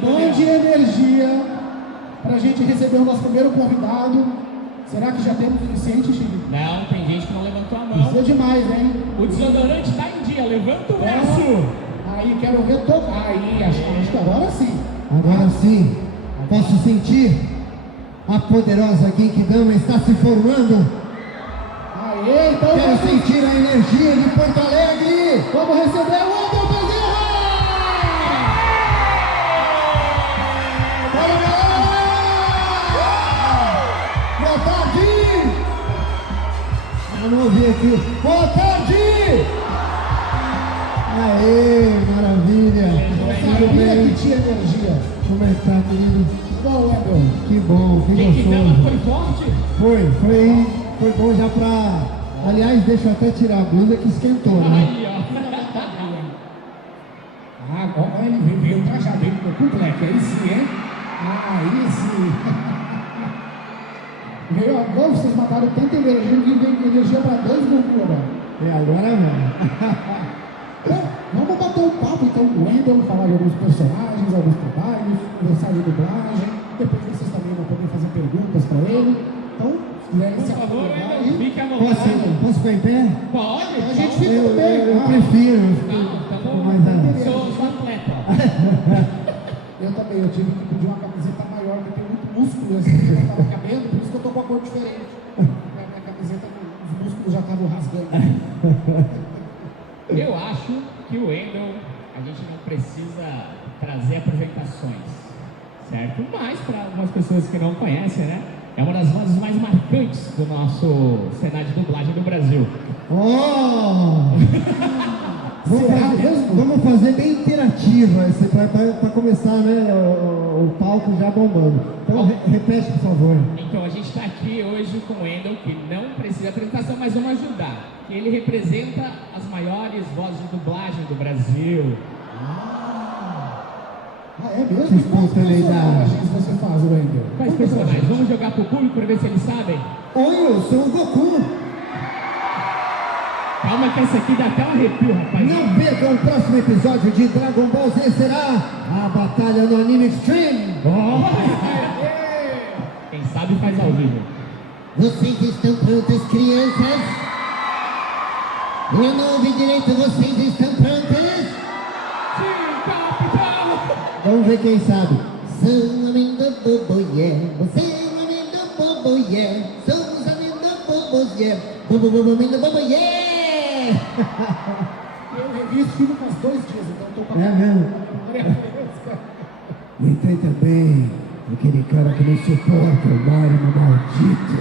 Bom de energia pra gente receber o nosso primeiro convidado. Será que já temos o suficiente, Chico? Não, tem gente que não levantou a mão. Precisa demais, hein? O desodorante tá em dia, levanta o braço. Aí, quero ver tocar. Aí, acho que agora sim. Agora sim, posso sentir a poderosa Geekdama está se formando. Aí, então Quero sentir a energia de Porto Alegre. vamos receber o Wendel Bezerra! Bora, galera! Boa tarde! Vamos ouvir aqui. Boa tarde! Aê, maravilha! Eu sabia que tinha energia. Como é que tá, querido? Bom, Wendel. Que bom, que Geekdama gostoso. foi forte? Foi bom já pra... Aliás, deixa eu até tirar a blusa que esquentou, né? Aí, ó. Agora ele veio trajado, veio completo. Aí sim, hein? Aí sim. Veio agora, vocês mataram tanta energia que veio energia para 2 minutos agora. Agora vai. Bom, vamos bater um papo então com o Wendel, falar de alguns personagens, alguns trabalhos, conversar de dublagem. Depois vocês também vão poder fazer perguntas para ele. Então, se quiserem Por se favor, acomodar Wendel, aí. fique à vontade. Posso ficar em pé? Pode? A gente fica no meio. Eu prefiro. Então, Mas, sou atleta. Eu também, eu tive que pedir uma camiseta maior, porque tem muito músculo assim, que já estava cabendo, por isso que eu tô com a cor diferente. Minha camiseta, os músculos já estavam rasgando. Eu acho que o Wendel, a gente não precisa trazer apresentações, certo? Mas para algumas pessoas que não conhecem, né? É uma das vozes mais marcantes do nosso cenário de dublagem do Brasil. Vamos fazer bem interativa para começar, né? O palco já bombando. Então repete, por favor. Então a gente está aqui hoje com o Wendel, que não precisa de apresentação, mas vamos ajudar. Que ele representa as maiores vozes de dublagem do Brasil. É mesmo? Que Quais espontaneidade. personagens você faz, Wendel? Quais personagens? Vamos jogar pro público para ver se eles sabem? Oi, eu sou o Goku. Calma que essa aqui dá até um arrepio, rapaz. Não percam o próximo episódio de Dragon Ball Z, será a Batalha no Anime Extreme. Quem sabe faz ao vivo. Vocês estão prontas, crianças? Eu não ouvi direito, vocês estão prontas? Sim, capitão! Vamos ver quem sabe. Sou um homem do bobo, yeah. Você é um homem do bobo, yeah. Somos homens do bobo, yeah. Bobo, homem do bobo, yeah. Eu revi esse filme faz 2 dias, então estou com a É mesmo? E tem também aquele cara que não suporta o Mario maldito.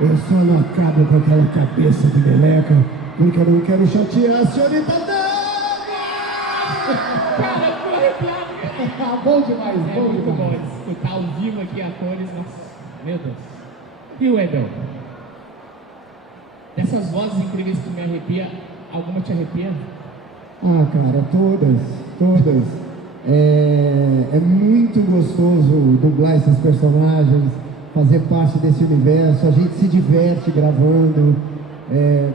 Eu só não acabo com aquela cabeça de meleca, porque eu não quero chatear a senhorita Dama! Cara, eu tô arrepiado. Bom demais, É bom muito bom demais. escutar ao vivo aqui atores, nossa, meu Deus. E o Wendel? Dessas vozes incríveis que me arrepia, alguma te arrepia? Ah, cara, todas. É muito gostoso dublar esses personagens, fazer parte desse universo. A gente se diverte gravando,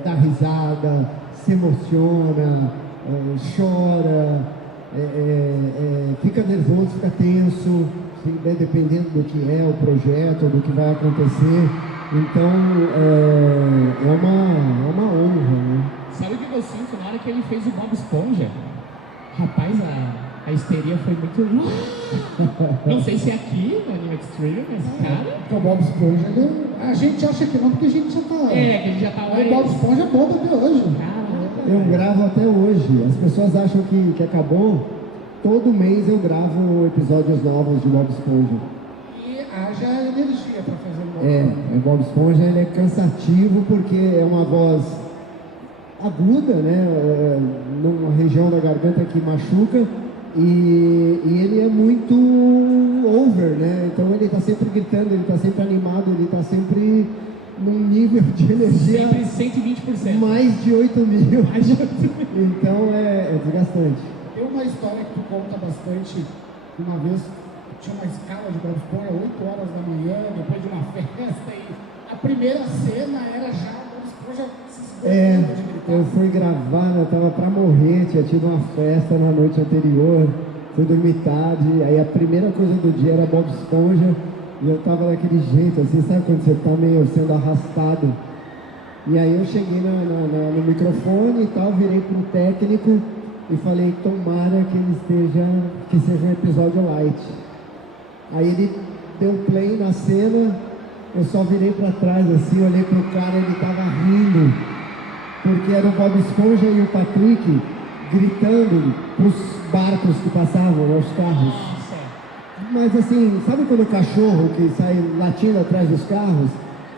dá risada, se emociona, chora, fica nervoso, fica tenso, né, dependendo do que é o projeto, do que vai acontecer. Então é uma honra, né? Sabe o que eu sinto na hora que ele fez o Bob Esponja? Rapaz, a histeria foi muito... Não sei se é aqui, no Anime Extreme, mas cara... Porque o Bob Esponja, a gente acha que não, porque a gente já tá... que ele já tá... O Bob Esponja é bom até hoje. Caramba. Eu gravo até hoje. As pessoas acham que acabou. Todo mês eu gravo episódios novos de Bob Esponja. E haja energia para fazer o O Bob Esponja ele é cansativo porque é uma voz aguda, né? Numa região da garganta que machuca. E ele é muito over, né? Então ele tá sempre gritando, ele tá sempre animado, ele tá sempre num nível de energia Sempre 120%. mais de 8 mil. Então é desgastante. Tem uma história que tu conta bastante. Uma vez tinha uma escala de Bob Esponja, 8 horas da manhã, depois de uma festa, e a primeira cena era já o Bob Esponja se esgotando de gritar. Eu fui gravar, eu tava pra morrer, tinha tido uma festa na noite anterior, fui dormir tarde, aí a primeira coisa do dia era Bob Esponja, e eu tava daquele jeito, assim, sabe quando você tá meio sendo arrastado? E aí eu cheguei no microfone e tal, virei pro técnico e falei, tomara que seja um episódio light. Aí ele deu play na cena, eu só virei pra trás assim, olhei pro cara, ele tava rindo, porque era o Bob Esponja e o Patrick gritando pros barcos que passavam, né, os carros. Mas assim, sabe quando o cachorro que sai latindo atrás dos carros?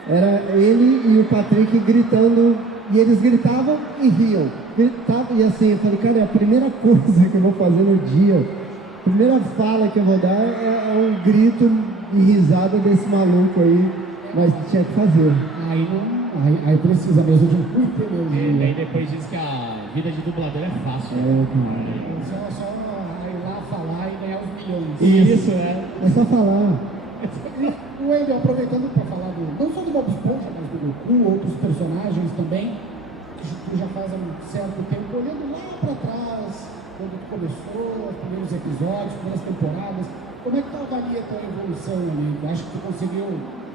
Era ele e o Patrick gritando, e eles gritavam e riam. Gritavam, e assim, eu falei, cara, é a primeira coisa que eu vou fazer no dia, a primeira fala que eu vou dar é um grito e risada desse maluco aí, mas tinha que fazer. Aí precisa mesmo de um E daí depois diz que a vida de dublador é fácil. Só ir lá falar e ganhar os milhões. Isso, é. É só falar. O Wendel, aproveitando para falar não só do Bob Esponja, mas do Goku, outros personagens também, que tu já faz há um certo tempo, olhando lá para trás, quando tu começou, os primeiros episódios, as primeiras temporadas, como é que tu avalia a tua evolução, amigo? Acho que tu conseguiu,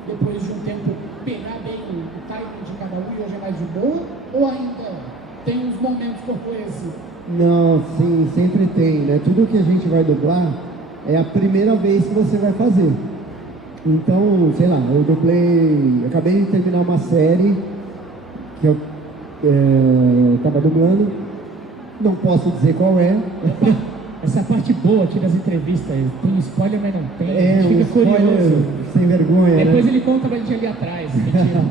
depois de um tempo, pegar bem o timing de cada um e hoje é mais de boa, ou ainda tem uns momentos como esse? Não, sim, sempre tem, né? Tudo que a gente vai dublar é a primeira vez que você vai fazer. Então, sei lá, eu acabei de terminar uma série que eu estava dublando, não posso dizer qual é. Essa parte boa aqui das entrevistas, tem spoiler, mas não tem. Um fica spoiler curioso. sem vergonha, Depois né? ele conta pra gente ali atrás. Mentira.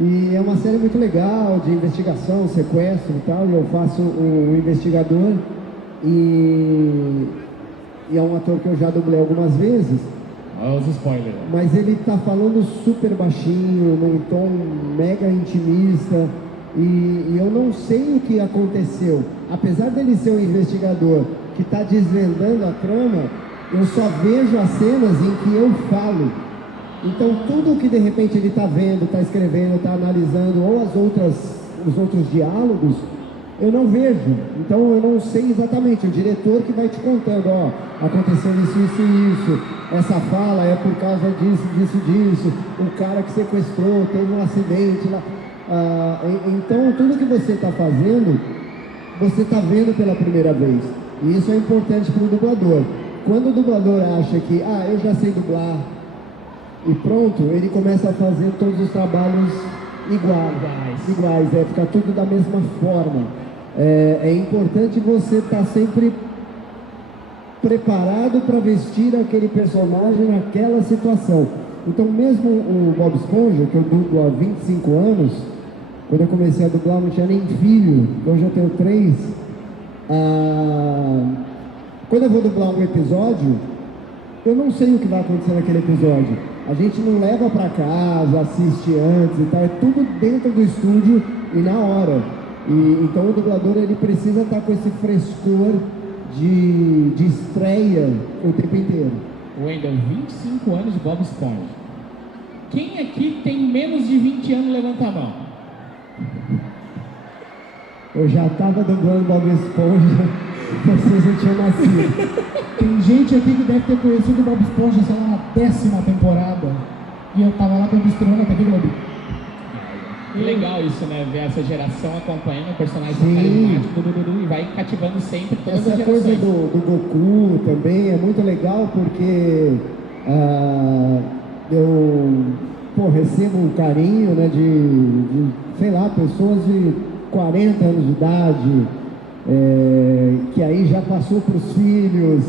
E é uma série muito legal, de investigação, sequestro e tal, e eu faço o investigador, e é um ator que eu já dublei algumas vezes. Olha os spoilers. Mas ele tá falando super baixinho, num tom mega intimista, e eu não sei o que aconteceu. Apesar dele ser um investigador que está desvendando a trama, eu só vejo as cenas em que eu falo. Então tudo que de repente ele está vendo, está escrevendo, está analisando, ou os outros diálogos, eu não vejo. Então eu não sei exatamente, o diretor que vai te contando, ó, aconteceu isso, isso e isso, essa fala é por causa disso, disso, disso, o cara que sequestrou, teve um acidente lá. Então tudo que você está fazendo, você está vendo pela primeira vez. E isso é importante para o dublador. Quando o dublador acha que, eu já sei dublar, e pronto, ele começa a fazer todos os trabalhos iguais, fica tudo da mesma forma. É importante você estar sempre preparado para vestir aquele personagem naquela situação. Então mesmo o Bob Esponja, que eu dublo há 25 anos, quando eu comecei a dublar não tinha nem filho, hoje eu tenho 3. Quando eu vou dublar um episódio, eu não sei o que vai acontecer naquele episódio. A gente não leva para casa, assiste antes e tal, é tudo dentro do estúdio e na hora. Então o dublador ele precisa estar com esse frescor de estreia o tempo inteiro. Wendel, 25 anos de Bob Esponja. Quem aqui tem menos de 20 anos, levanta a mão. Eu já estava dublando Bob Esponja, vocês não tinham nascido. Tem gente aqui que deve ter conhecido o Bob Esponja, sei lá, na 10ª temporada. E eu tava lá quando estreou na TV Globo. Que legal isso, né? Ver essa geração acompanhando o personagem Sim. carismático e vai cativando sempre todas as Essa gerações. coisa do Goku também é muito legal porque eu recebo um carinho, né, de sei lá, pessoas de 40 anos de idade, que aí já passou para os filhos.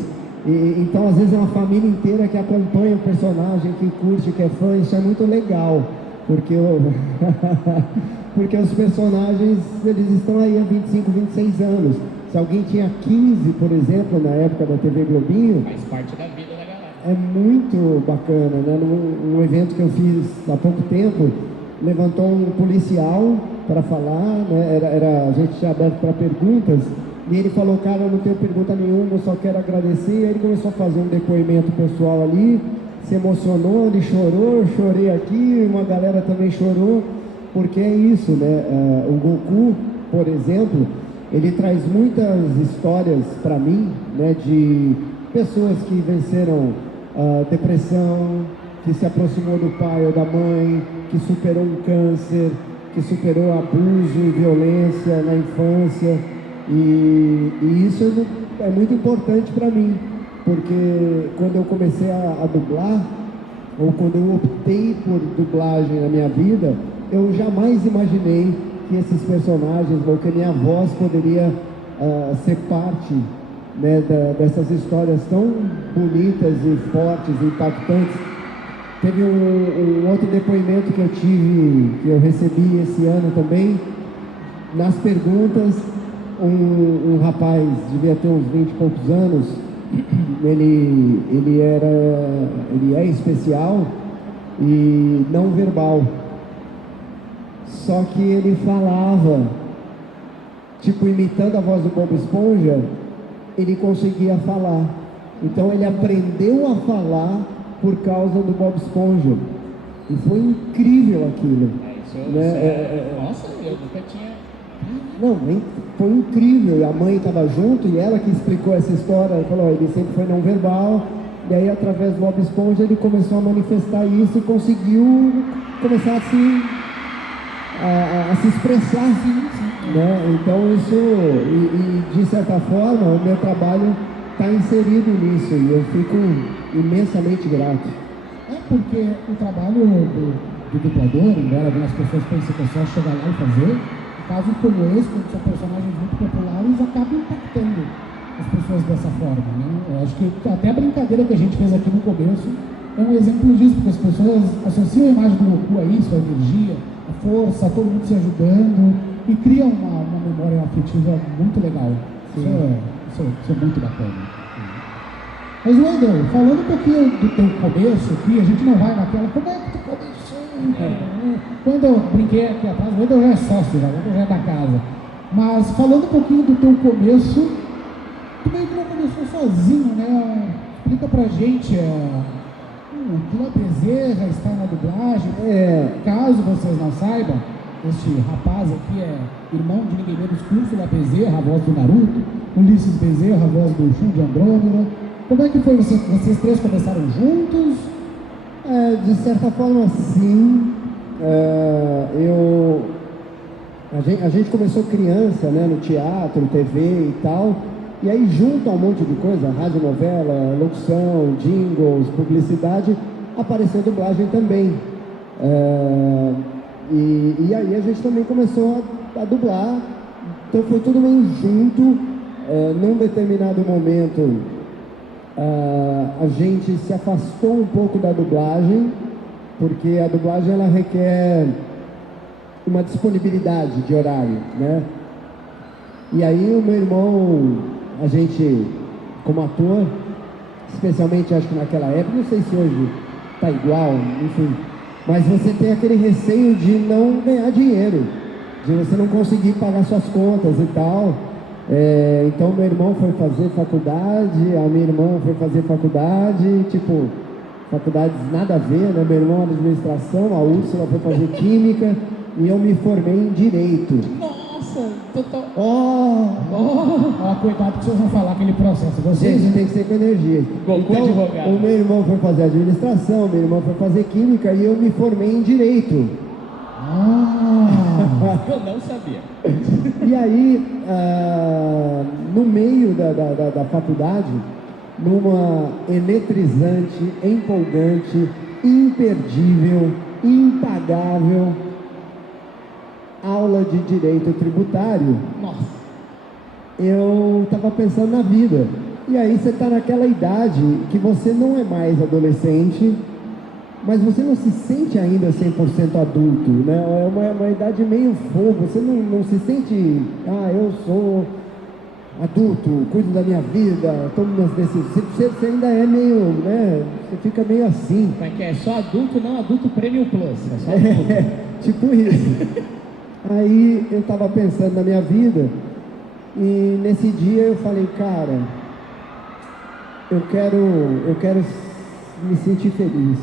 Então às vezes é uma família inteira que acompanha o personagem, que curte, que é fã. Isso é muito legal, porque porque os personagens eles estão aí há 25, 26 anos. Se alguém tinha 15, por exemplo, na época da TV Globinho, faz parte da vida da galera. é muito bacana, né? Num evento que eu fiz há pouco tempo, levantou um policial para falar, né? A gente tinha aberto para perguntas, e ele falou, cara, eu não tenho pergunta nenhuma, eu só quero agradecer. Aí ele começou a fazer um depoimento pessoal ali, se emocionou, ele chorou, eu chorei aqui, uma galera também chorou, porque é isso, né? O Goku, por exemplo, ele traz muitas histórias para mim, né? De pessoas que venceram depressão, que se aproximou do pai ou da mãe, que superou um câncer, que superou abuso e violência na infância. E isso é muito importante para mim, porque quando eu comecei a dublar, ou quando eu optei por dublagem na minha vida, eu jamais imaginei que esses personagens, ou que a minha voz poderia ser parte, né, dessas histórias tão bonitas e fortes e impactantes. Teve um outro depoimento que eu tive, que eu recebi esse ano também. Nas perguntas, um rapaz, devia ter uns 20 e poucos anos, ele é especial e não verbal. Só que ele falava, tipo, imitando a voz do Bob Esponja, ele conseguia falar. Então ele aprendeu a falar por causa do Bob Esponja. E foi incrível aquilo. Nossa, eu nunca tinha... Não, foi incrível. E a mãe estava junto e ela que explicou essa história. Ela falou, ele sempre foi não verbal. E aí, através do Bob Esponja, ele começou a manifestar isso e conseguiu começar assim a se expressar, né? Então isso, e de certa forma, o meu trabalho está inserido nisso e eu fico imensamente grato. É porque o trabalho do dublador, embora algumas pessoas pensem que é só chegar lá e fazer, casos como esse, quando são personagens muito populares, acabam impactando as pessoas dessa forma, né? Eu acho que até a brincadeira que a gente fez aqui no começo é um exemplo disso, porque as pessoas associam a imagem do Goku a isso, a energia, a força, todo mundo se ajudando e criam uma memória afetiva muito legal. Isso é muito bacana. Mas, Wendel, falando um pouquinho do teu começo aqui, a gente não vai naquela, como é que tu começou? Quando eu brinquei aqui atrás, o Wendel já é sócio, o Wendel já é da casa. Mas falando um pouquinho do teu começo, tu meio que não começou sozinho, né? Explica pra gente, o Clã Bezerra está na dublagem. Caso vocês não saibam, este rapaz aqui é irmão de ninguém menos que Úrsula Bezerra, a voz do Naruto, Ulisses Bezerra, a voz do Shun de Andrômeda. Como é que foi? Vocês três começaram juntos? De certa forma, sim. A gente começou criança, né, no teatro, TV e tal, e aí junto a um monte de coisa, radionovela, locução, jingles, publicidade, apareceu dublagem também. E aí a gente também começou a dublar, então foi tudo meio junto. Num determinado momento, a gente se afastou um pouco da dublagem, porque a dublagem ela requer uma disponibilidade de horário, né? E aí o meu irmão, a gente, como ator, especialmente acho que naquela época, não sei se hoje tá igual, enfim, mas você tem aquele receio de não ganhar dinheiro, de você não conseguir pagar suas contas e tal. Então meu irmão foi fazer faculdade, a minha irmã foi fazer faculdade, tipo, faculdades nada a ver, né? Meu irmão administração, a Úrsula foi fazer química e eu me formei em direito. Nossa, total. Cuidado que vocês vão falar aquele processo. Vocês Gente, tem que ser com energia. Goku Então, advogado. o meu irmão foi fazer administração, meu irmão foi fazer química e eu me formei em direito. Eu não sabia. E aí, no meio da faculdade, numa eletrizante, empolgante, imperdível, impagável aula de direito tributário, Nossa. eu estava pensando na vida. E aí você está naquela idade que você não é mais adolescente, mas você não se sente ainda 100% adulto, né? É uma idade meio fogo, você não se sente, eu sou adulto, cuido da minha vida, tomo minhas decisões. Você ainda é meio, né? Você fica meio assim. Como é que é? Só adulto, não adulto Premium Plus. É só adulto. Tipo isso. Aí eu estava pensando na minha vida e nesse dia eu falei, cara, eu quero me sentir feliz.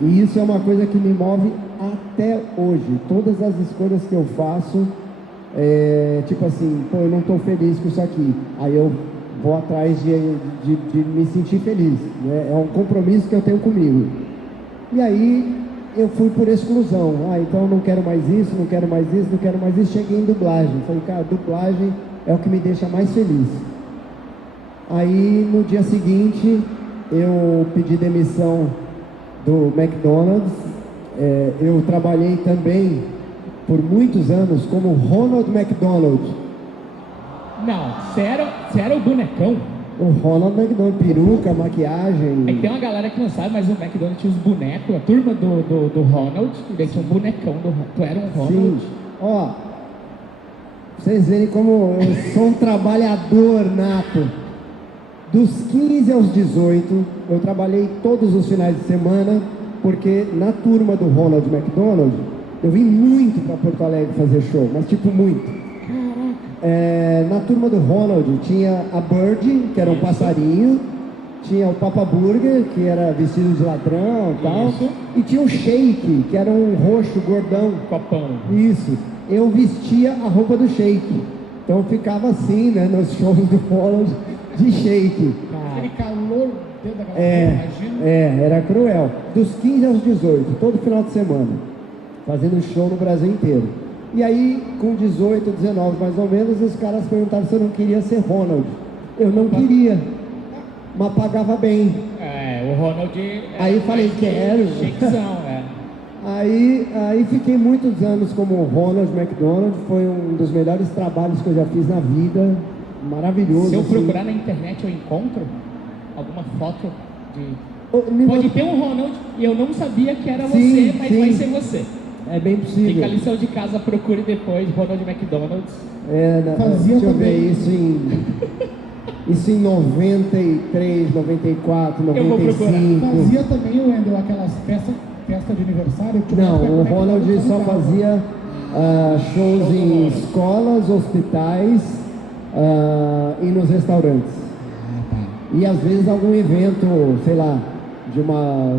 E isso é uma coisa que me move até hoje. Todas as escolhas que eu faço, tipo assim, eu não estou feliz com isso aqui. Aí eu vou atrás de me sentir feliz, né? É um compromisso que eu tenho comigo. E aí eu fui por exclusão. Então não quero mais isso, não quero mais isso, não quero mais isso. Cheguei em dublagem. Falei, cara, dublagem é o que me deixa mais feliz. Aí no dia seguinte eu pedi demissão do McDonald's. Eu trabalhei também por muitos anos como Ronald McDonald. Não, você era o bonecão? O Ronald McDonald, peruca, maquiagem. É que tem uma galera que não sabe, mas o McDonald's tinha os bonecos, a turma do Ronald, e daí tinha um bonecão do Ronald. Tu era um Ronald? Sim. Ó, pra vocês verem como eu sou um trabalhador nato. Dos 15 aos 18, eu trabalhei todos os finais de semana, porque na turma do Ronald McDonald, eu vim muito para Porto Alegre fazer show, mas tipo muito. Na turma do Ronald tinha a Bird, que era um passarinho, tinha o Papa Burger, que era vestido de ladrão e tal, e tinha o Shake, que era um roxo gordão. Copão. Isso. Eu vestia a roupa do Shake. Então eu ficava assim, né, nos shows do Ronald de Shake. Aquele calor dentro da galera, imagina. Era cruel. Dos 15 aos 18, todo final de semana, fazendo show no Brasil inteiro. E aí, com 18, 19 mais ou menos, os caras perguntaram se eu não queria ser Ronald. Eu não queria, mas pagava bem. O Ronald... Aí falei, quero. Shakezão, Aí fiquei muitos anos como Ronald McDonald. Foi um dos melhores trabalhos que eu já fiz na vida. Maravilhoso. Se eu assim. procurar na internet, eu encontro alguma foto de... Pode ter um Ronald e eu não sabia que era você, mas vai ser você. É bem possível. Fica a lição de casa, procure depois, Ronald McDonald's. Deixa eu ver, isso em 93, 94, 95. Fazia também o Wendel aquelas festa de aniversário? Não, o Ronald só fazia shows em escolas, hospitais e nos restaurantes. E às vezes algum evento, sei lá, de uma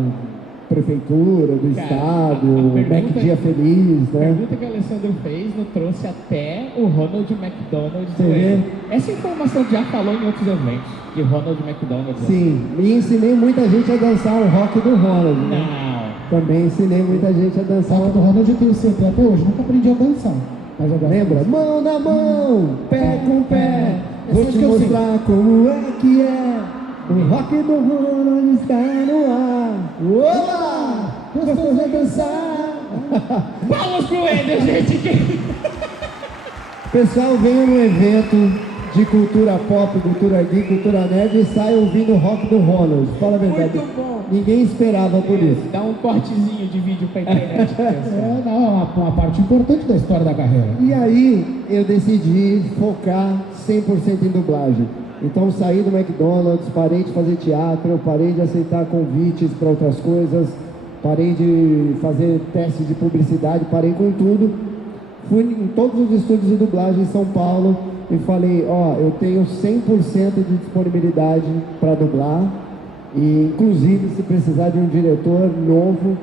prefeitura, do estado, Mac Dia Feliz, né? A pergunta que o Alessandro fez nos trouxe até o Ronald McDonald. Essa informação já falou em outros eventos, de Ronald McDonald. Sim, e ensinei muita gente a dançar o rock do Ronald, né? Não. Também ensinei muita gente a dançar o rock do Ronald. Eu tenho certeza até hoje, nunca aprendi a dançar. Mas eu lembra? Mão na mão, pé com pé, vou te mostrar como é que é. O rock do Ronald está no ar. Olá! Gostoso de dançar. Palmas pro Wendel, gente! Pessoal, venha no evento de cultura pop, cultura geek, cultura nerd e sai ouvindo o rock do Ronald. Fala a verdade. Muito bom. Ninguém esperava por isso. Dá um cortezinho de vídeo pra internet. Uma parte importante da história da carreira. E aí eu decidi focar 100% em dublagem. Então saí do McDonald's, parei de fazer teatro, parei de aceitar convites para outras coisas, parei de fazer testes de publicidade, parei com tudo. Fui em todos os estúdios de dublagem em São Paulo e falei, eu tenho 100% de disponibilidade para dublar e inclusive se precisar de um diretor novo,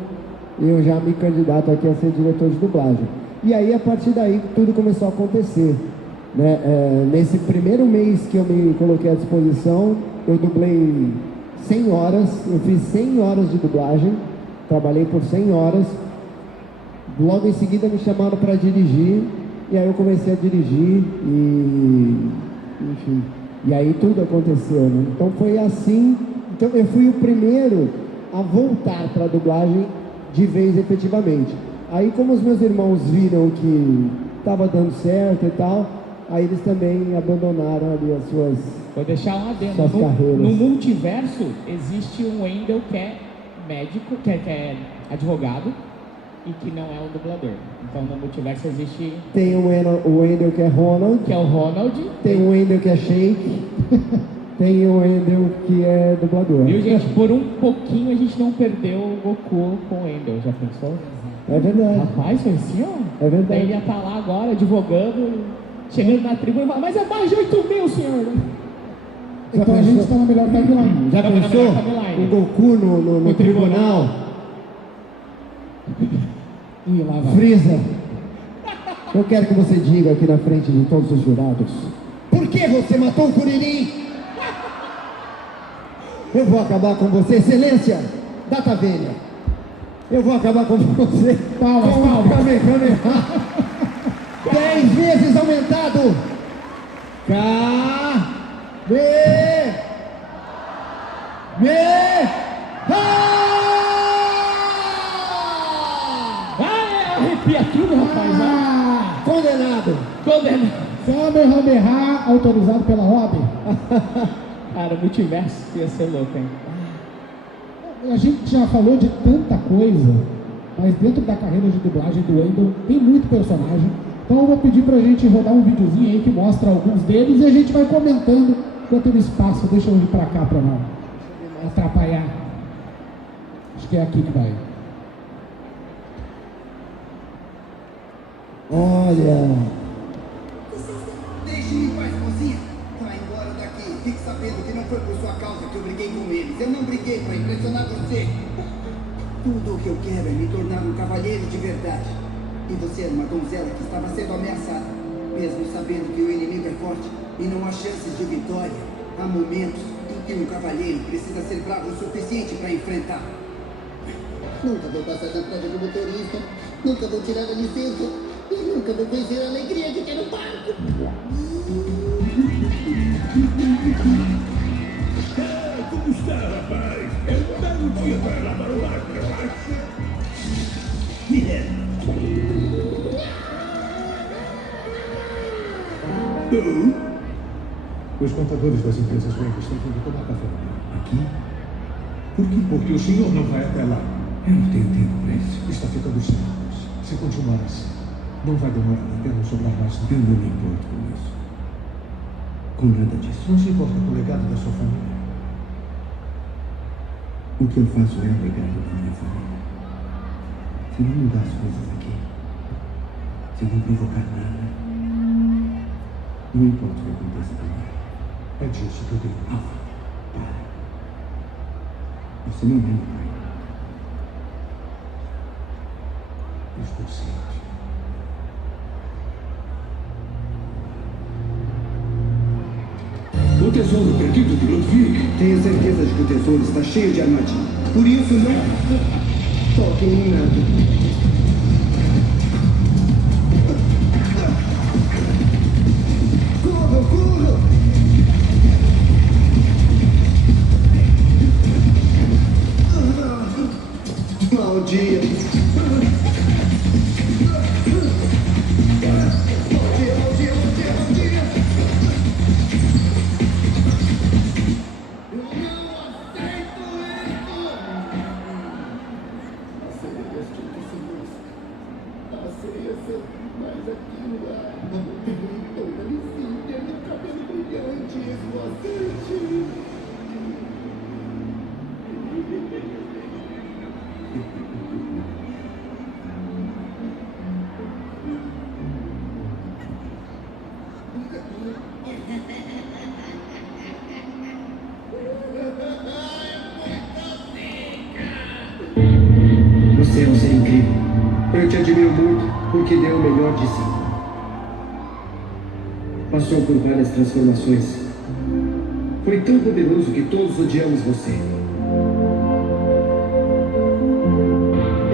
eu já me candidato aqui a ser diretor de dublagem. E aí a partir daí tudo começou a acontecer. Nesse primeiro mês que eu me coloquei à disposição, eu dublei 100 horas, eu fiz 100 horas de dublagem, trabalhei por 100 horas, logo em seguida me chamaram para dirigir, e aí eu comecei a dirigir, enfim, e aí tudo aconteceu, né? Então foi assim, então eu fui o primeiro a voltar para a dublagem de vez efetivamente. Aí como os meus irmãos viram que estava dando certo e tal, aí eles também abandonaram ali as suas Vou deixar um adendo. carreiras. No multiverso existe um Wendel que é médico, que é advogado e que não é um dublador. Então no multiverso existe... Tem o Wendel que é Ronald. Que é o Ronald. Tem o Wendel que é Shake. Tem o Wendel que é dublador. Viu, gente? Por um pouquinho a gente não perdeu o Goku com o Wendel. Já pensou? É verdade. Rapaz, foi assim, ó. É verdade. Daí ele ia estar lá agora advogando, chegando na tribuna e falar, mas é mais de 8 mil, senhor. Então a gente está na melhor timeline. Já pensou? O Goku no tribunal? E lá vai. Freeza, eu quero que você diga aqui na frente de todos os jurados: por que você matou o Kuririn? Eu vou acabar com você, excelência, Data Vênia. Eu vou acabar com você. Palmas, com palmas. o Kamehameha 10 vezes aumentado. Arrepia tudo, rapaz. Condenado. Kamehameha autorizado pela ordem. Cara, o multiverso ia ser louco, hein? A gente já falou de tanta coisa, mas dentro da carreira de dublagem do Wendell tem muito personagem. Então eu vou pedir pra gente rodar um videozinho aí que mostra alguns deles e a gente vai comentando enquanto eles passam. Deixa eu ir pra cá pra não atrapalhar. Acho que é aqui que vai. Olha. Deixe-me em paz, mocinha. Vai embora daqui. Fique sabendo que não foi por sua causa que eu briguei com eles. Eu não briguei para impressionar você. Tudo o que eu quero é me tornar um cavalheiro de verdade. E você era uma donzela que estava sendo ameaçada. Mesmo sabendo que o inimigo é forte e não há chances de vitória, há momentos em que um cavalheiro precisa ser bravo o suficiente para enfrentar. Nunca vou passar na prova do motorista. Nunca vou tirar a licença. E nunca vou vencer a alegria de ter um barco. Como está, rapaz? É um belo dia para lavar o barco, eu acho. Minerva. Os contadores das empresas Wendell estão vindo tomar café. Aqui? Por quê? Porque o senhor não vai até lá. Eu não tenho tempo para isso. Está ficando simples. Se continuar assim, não vai demorar até não sobrar mais Eu tempo. não me importo com isso. Com nada disso. Não se importa com o legado da sua família. O que eu faço é legado da minha família. Se não mudar as coisas aqui, se não provocar nada, não importa o que aconteça também. É disso que eu tenho. Alfa, para. Você não é meu pai. Estou ciente. O tesouro perdido de Ludwig. Tenho certeza de que o tesouro está cheio de armadilha. Por isso, não toquem em nada. Corram, corram! Mau dia. Você é um ser incrível. Eu te admiro muito porque deu o melhor de si. Passou por várias transformações. Foi tão poderoso que todos odiamos você.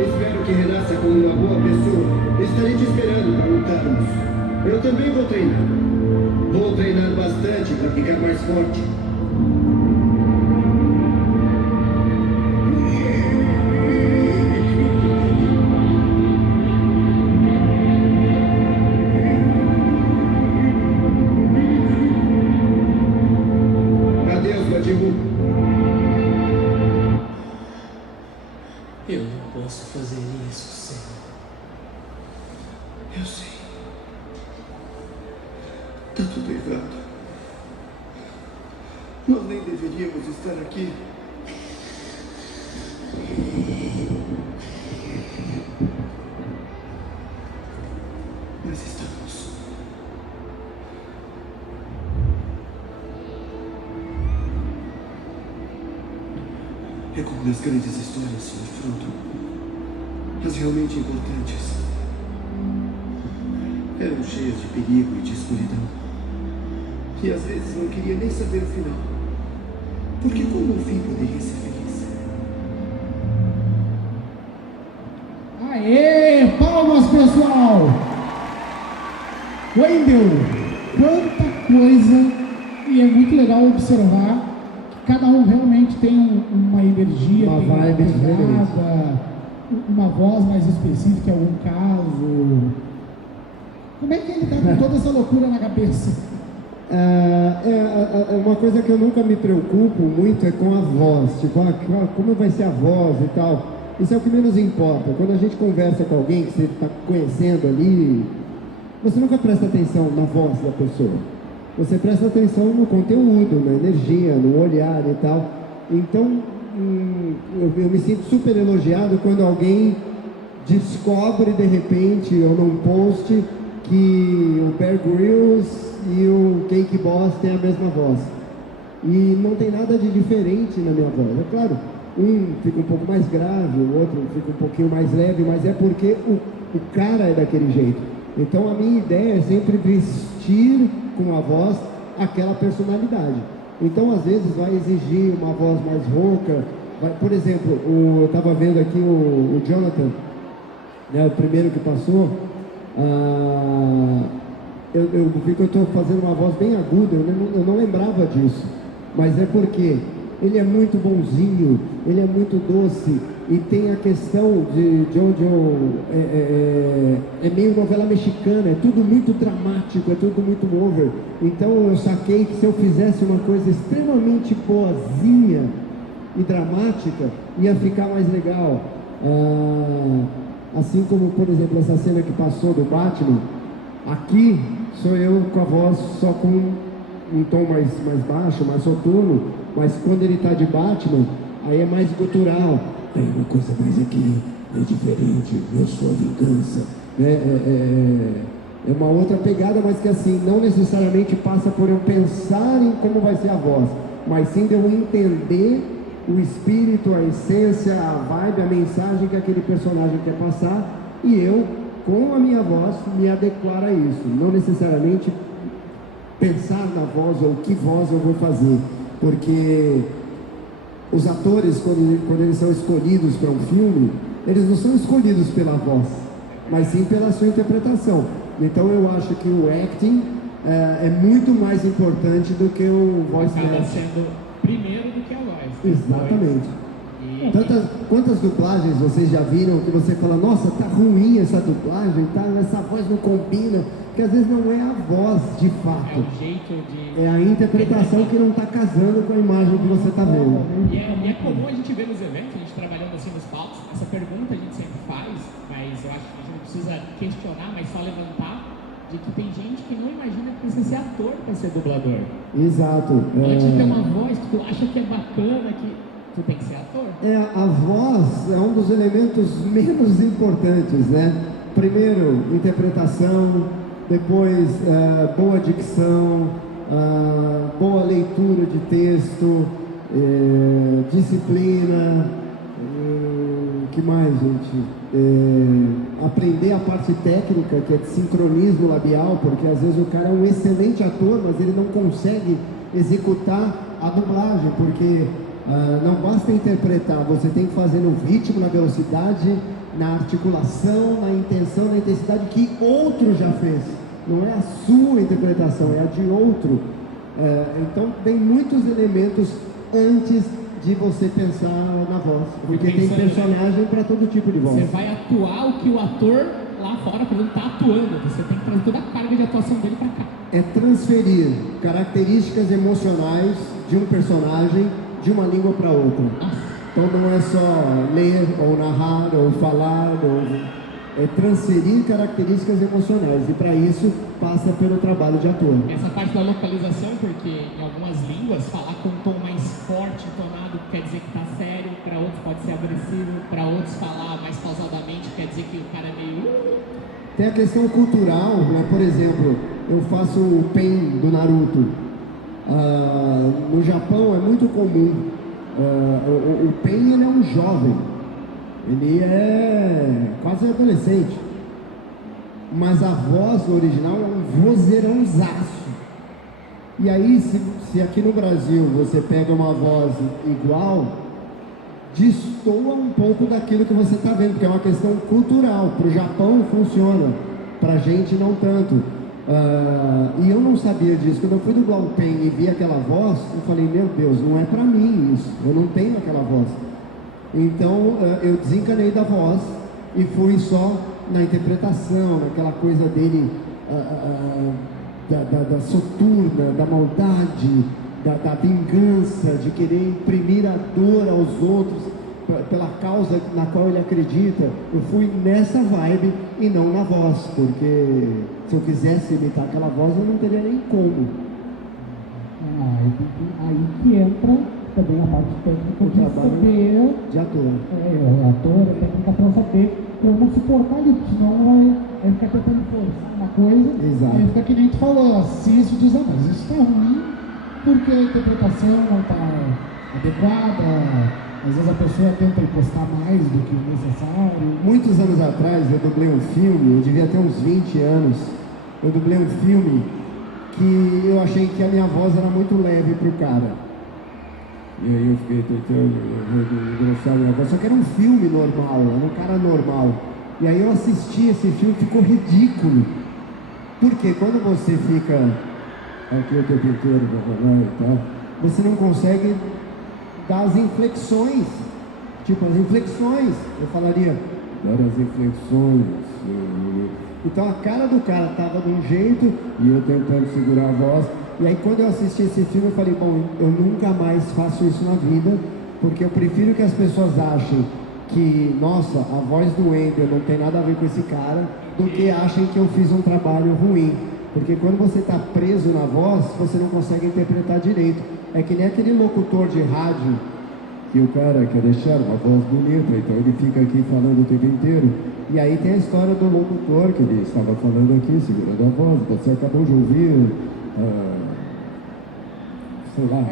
Espero que renasça como uma boa pessoa. Estarei te esperando para lutarmos. Eu também vou treinar. Vou treinar bastante para ficar mais forte. Adeus, Badibu. Eu não posso fazer isso, Senhor. Eu sei. Tá tudo errado. Nós nem deveríamos estar aqui. Mas estamos. É como nas grandes histórias de Frodo. As realmente importantes eram cheias de perigo e de escuridão. E às vezes não queria nem saber o final. Porque como o fim poderia ser feliz? Aê! Palmas, pessoal! Wendel, quanta coisa! E é muito legal observar que cada um realmente tem uma energia, Uma tem vibe pegada, uma voz mais específica em algum caso. Como é que ele tá com toda essa loucura na cabeça? Uma coisa que eu nunca me preocupo muito é com a voz, tipo, como vai ser a voz e tal. Isso é o que menos importa. Quando a gente conversa com alguém que você está conhecendo ali, você nunca presta atenção na voz da pessoa. Você presta atenção no conteúdo, na energia, no olhar e tal. Então, eu me sinto super elogiado quando alguém descobre de repente, ou num post, que o Bear Grylls e o Cake Boss têm a mesma voz. E não tem nada de diferente na minha voz. É claro, um fica um pouco mais grave, o outro fica um pouquinho mais leve, mas é porque o cara é daquele jeito. Então a minha ideia é sempre vestir com a voz aquela personalidade. Então às vezes vai exigir uma voz mais rouca. Por exemplo, eu estava vendo aqui o Jonathan, né, o primeiro que passou. Eu vi que eu estou fazendo uma voz bem aguda, eu não lembrava disso, mas é porque ele é muito bonzinho, ele é muito doce, e tem a questão de Jojo, é meio novela mexicana, é tudo muito dramático, é tudo muito over. Então eu saquei que se eu fizesse uma coisa extremamente boazinha e dramática, ia ficar mais legal. Assim como, por exemplo, essa cena que passou do Batman, aqui sou eu com a voz só com um tom mais baixo, mais soturno, mas quando ele está de Batman, aí é mais gutural. Tem uma coisa mais aqui, é diferente, eu sou a vingança. É uma outra pegada, mas que assim, não necessariamente passa por eu pensar em como vai ser a voz, mas sim de eu entender o espírito, a essência, a vibe, a mensagem que aquele personagem quer passar, e eu, com a minha voz, me adequar a isso. Não necessariamente pensar na voz ou que voz eu vou fazer, porque os atores, quando eles são escolhidos para um filme, eles não são escolhidos pela voz, mas sim pela sua interpretação. Então eu acho que o acting é muito mais importante do que o voice acaba match. sendo primeiro do que a voz. Exatamente. E Quantas dublagens vocês já viram que você fala, nossa, tá ruim essa dublagem, tá, essa voz não combina, porque às vezes não é a voz de fato, é o jeito de... é a interpretação que não está casando com a imagem que você está vendo. E é comum a gente ver nos eventos, a gente trabalhando assim nos palcos, essa pergunta a gente sempre faz, mas eu acho que a gente não precisa questionar, mas só levantar, de que tem gente que não imagina que precisa ser ator para ser dublador. Exato. Antes de ter uma voz, tu acha que é bacana, que tu tem que ser ator. A voz é um dos elementos menos importantes, né? Primeiro, interpretação, depois boa dicção, boa leitura de texto, disciplina, que mais, gente? Aprender a parte técnica, que é de sincronismo labial, porque às vezes o cara é um excelente ator, mas ele não consegue executar a dublagem, porque não basta interpretar, você tem que fazer no ritmo, na velocidade, na articulação, na intenção, na intensidade que outro já fez. Não é a sua interpretação, é a de outro. Então tem muitos elementos antes de você pensar na voz, porque tem personagem para todo tipo de voz. Você vai atuar o que o ator lá fora, por exemplo, está atuando. Você tem que trazer toda a carga de atuação dele para cá. É transferir características emocionais de um personagem de uma língua para outra. Então não é só ler, ou narrar, ou falar, é transferir características emocionais, e para isso passa pelo trabalho de ator. Essa parte da localização, porque em algumas línguas falar com um tom mais forte, entonado, quer dizer que está sério, para outros pode ser agressivo, para outros falar mais pausadamente, quer dizer que o cara é meio... Tem a questão cultural, né? Por exemplo, eu faço o Pain do Naruto. No Japão é muito comum. O Pain, ele é um jovem, ele é quase adolescente, mas a voz no original é um vozeirãozaço. E aí, se aqui no Brasil você pega uma voz igual, destoa um pouco daquilo que você está vendo, porque é uma questão cultural. Para o Japão funciona, para a gente não tanto. E eu não sabia disso. Quando eu fui dublar o Pen e vi aquela voz, eu falei, meu Deus, não é para mim isso, eu não tenho aquela voz. Então eu desencanei da voz e fui só na interpretação, naquela coisa dele, da soturna, da maldade, da vingança, de querer imprimir a dor aos outros pela causa na qual ele acredita. Eu fui nessa vibe e não na voz, porque se eu quisesse imitar aquela voz eu não teria nem como. Aí que entra também a parte técnica de saber de ator. Ator, a técnica para saber como se portar ali, senão vai ficar tentando forçar uma coisa. Exato. Aí fica que nem tu falou, assiste e diz, mas isso tá ruim porque a interpretação não tá adequada. Às vezes a pessoa tenta impostar mais do que o necessário. Muitos anos atrás eu dublei um filme, eu devia ter uns 20 anos. Eu dublei um filme que eu achei que a minha voz era muito leve pro cara. E aí eu fiquei tentando engrossar a minha voz. Só que era um filme normal, era um cara normal. E aí eu assisti esse filme, ficou ridículo. Porque quando você fica aqui o tempo inteiro, você não consegue dar as inflexões. Tipo, as inflexões. Eu falaria, dar as inflexões. Então a cara do cara tava de um jeito e eu tentando segurar a voz. E aí quando eu assisti esse filme eu falei, bom, eu nunca mais faço isso na vida, porque eu prefiro que as pessoas achem que, nossa, a voz do Wendel não tem nada a ver com esse cara, do que achem que eu fiz um trabalho ruim. Porque quando você está preso na voz, você não consegue interpretar direito. É que nem aquele locutor de rádio, que o cara quer deixar uma voz bonita, então ele fica aqui falando o tempo inteiro. E aí tem a história do locutor, que ele estava falando aqui, segurando a voz. Você acabou de ouvir, sei lá,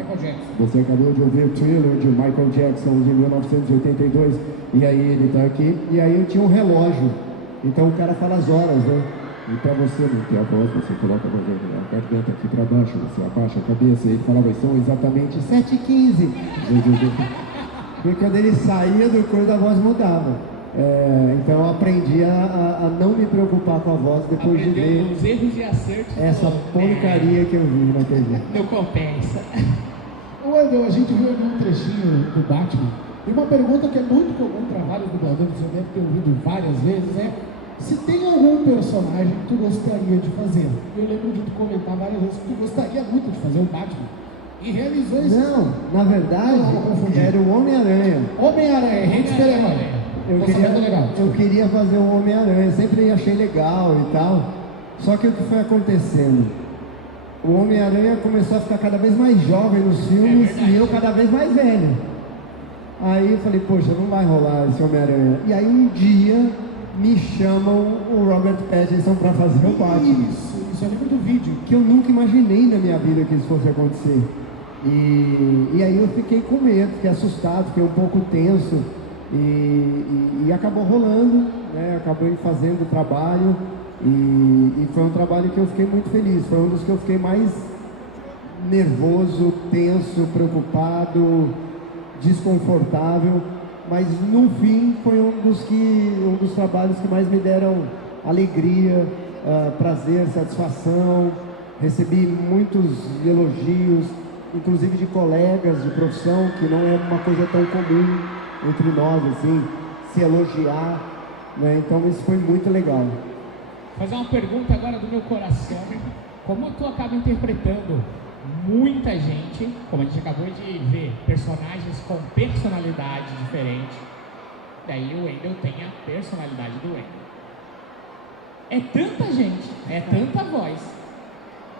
você acabou de ouvir o Thriller de Michael Jackson de 1982, e aí ele está aqui, e aí tinha um relógio. Então o cara fala as horas, né? E para você não ter a voz, você coloca a garganta aqui para baixo, você abaixa a cabeça, e ele falava, são exatamente 7h15. E quando ele saía do coisa, a voz mudava. Então eu aprendi a não me preocupar com a voz depois de ver os erros e acertos essa porcaria que eu vi na TV. Não compensa. Wendel, a gente viu ali um trechinho do Batman, e uma pergunta que é muito comum para vários dubladores, você deve ter ouvido várias vezes, se tem algum personagem que tu gostaria de fazer. Eu lembro de tu comentar várias vezes que tu gostaria muito de fazer o Batman. E realizou isso. Não, na verdade, era o Homem-Aranha. Homem-Aranha, rede super-herói. Eu queria fazer o Homem-Aranha, sempre achei legal e tal. Só que o que foi acontecendo? O Homem-Aranha começou a ficar cada vez mais jovem nos filmes e eu cada vez mais velho. Aí eu falei, poxa, não vai rolar esse Homem-Aranha. E aí um dia me chamam o Robert Pattinson para fazer o Batman. Isso eu lembro do vídeo. Que eu nunca imaginei na minha vida que isso fosse acontecer. E aí eu fiquei com medo, fiquei assustado, fiquei um pouco tenso. E acabou rolando, né? Acabei fazendo o trabalho e foi um trabalho que eu fiquei muito feliz. Foi um dos que eu fiquei mais nervoso, tenso, preocupado, desconfortável. Mas no fim foi um dos trabalhos que mais me deram alegria, prazer, satisfação. Recebi muitos elogios, inclusive de colegas de profissão, que não é uma coisa tão comum entre nós, assim, se elogiar, né? Então isso foi muito legal. Vou fazer uma pergunta agora do meu coração. Como tu acaba interpretando muita gente, como a gente acabou de ver, personagens com personalidade diferente, daí o Wendel tem a personalidade do Wendel. É tanta gente, é tanta voz,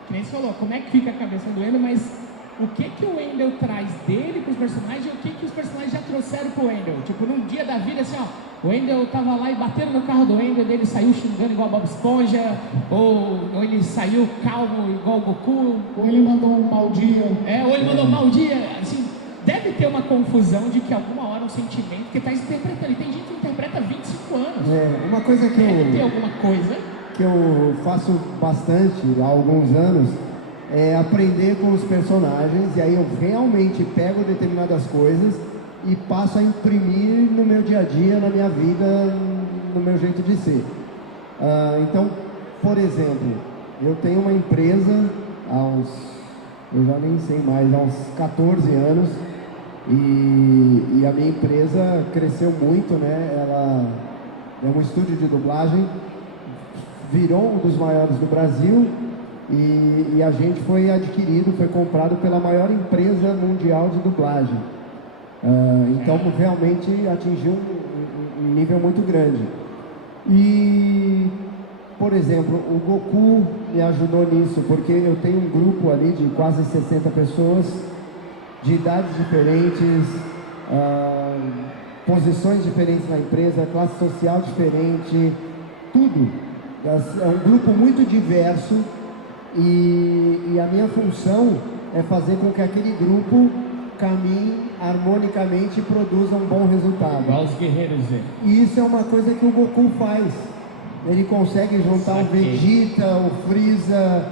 que nem você falou, como é que fica a cabeça do Wendel, mas o que o Wendel traz dele para os personagens e o que os personagens já trouxeram para o Wendel? Tipo, num dia da vida, assim, ó, o Wendel tava lá e bateram no carro do Wendel, ele saiu xingando igual a Bob Esponja, ou ele saiu calmo igual o Goku. Ou ele mandou um mau dia. Ou ele mandou um mau dia. Assim, deve ter uma confusão de que alguma hora um sentimento que está interpretando. E tem gente que interpreta 25 anos. Uma coisa que deve ter alguma coisa que eu faço bastante há alguns anos é aprender com os personagens, e aí eu realmente pego determinadas coisas e passo a imprimir no meu dia a dia, na minha vida, no meu jeito de ser. Então, por exemplo, eu tenho uma empresa eu já nem sei mais, há uns 14 anos, e a minha empresa cresceu muito, né? Ela é um estúdio de dublagem, virou um dos maiores do Brasil, e a gente foi adquirido, foi comprado pela maior empresa mundial de dublagem. Então realmente atingiu um nível muito grande. E, por exemplo, o Goku me ajudou nisso, porque eu tenho um grupo ali de quase 60 pessoas, de idades diferentes, posições diferentes na empresa, classe social diferente, tudo. É um grupo muito diverso, e a minha função é fazer com que aquele grupo caminhe harmonicamente e produza um bom resultado. Igual os guerreiros, E isso é uma coisa que o Goku faz. Ele consegue juntar o Vegeta, o Freeza,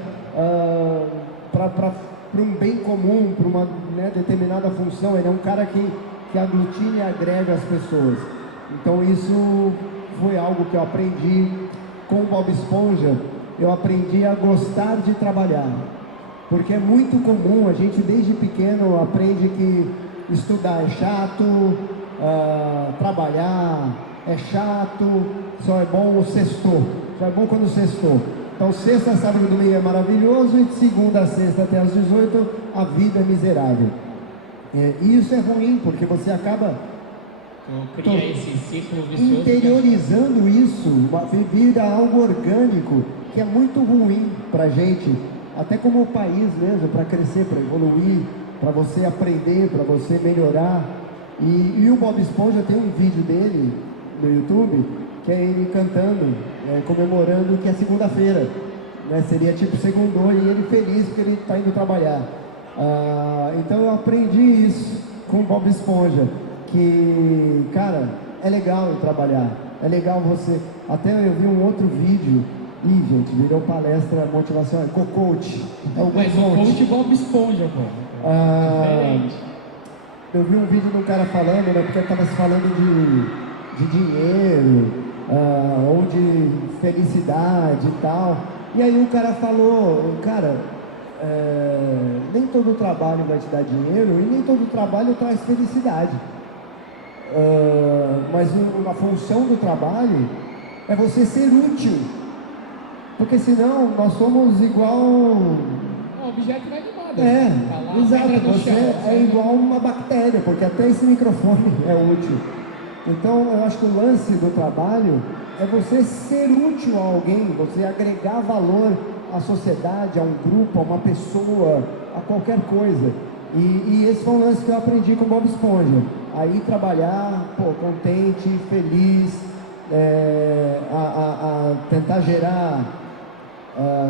para um bem comum, para uma determinada função. Ele é um cara que aglutina e agrega as pessoas. Então isso foi algo que eu aprendi com o Bob Esponja. Eu aprendi a gostar de trabalhar, porque é muito comum, a gente desde pequeno aprende que estudar é chato, trabalhar é chato, só é bom o sextou, só é bom quando sextou. Então sexta, sábado e domingo é maravilhoso, e de segunda a sexta até às 18 a vida é miserável. E isso é ruim, porque você acaba cria esse ciclo vicioso, interiorizando isso, vira algo orgânico, que é muito ruim pra gente, até como país mesmo, para crescer, para evoluir, para você aprender, para você melhorar. E o Bob Esponja tem um vídeo dele no YouTube, que é ele cantando, comemorando que é segunda-feira, né? Seria tipo segundou, e ele feliz porque ele está indo trabalhar. Então eu aprendi isso com o Bob Esponja, que, cara, é legal eu trabalhar, é legal você... Até eu vi um outro vídeo, gente, virou palestra motivacional, co-coach. Mas o coach Bob Esponja, pô. Eu vi um vídeo de um cara falando, né, porque estava se falando de dinheiro, ou de felicidade e tal. E aí o cara falou, cara, nem todo trabalho vai te dar dinheiro e nem todo trabalho traz felicidade. Mas a função do trabalho é você ser útil. Porque senão nós somos igual... O objeto vai de moda. Exato, você é igual uma bactéria, porque até esse microfone é útil. Então eu acho que o lance do trabalho é você ser útil a alguém, você agregar valor à sociedade, a um grupo, a uma pessoa, a qualquer coisa. E esse foi um lance que eu aprendi com o Bob Esponja. Aí trabalhar, contente, feliz, a tentar gerar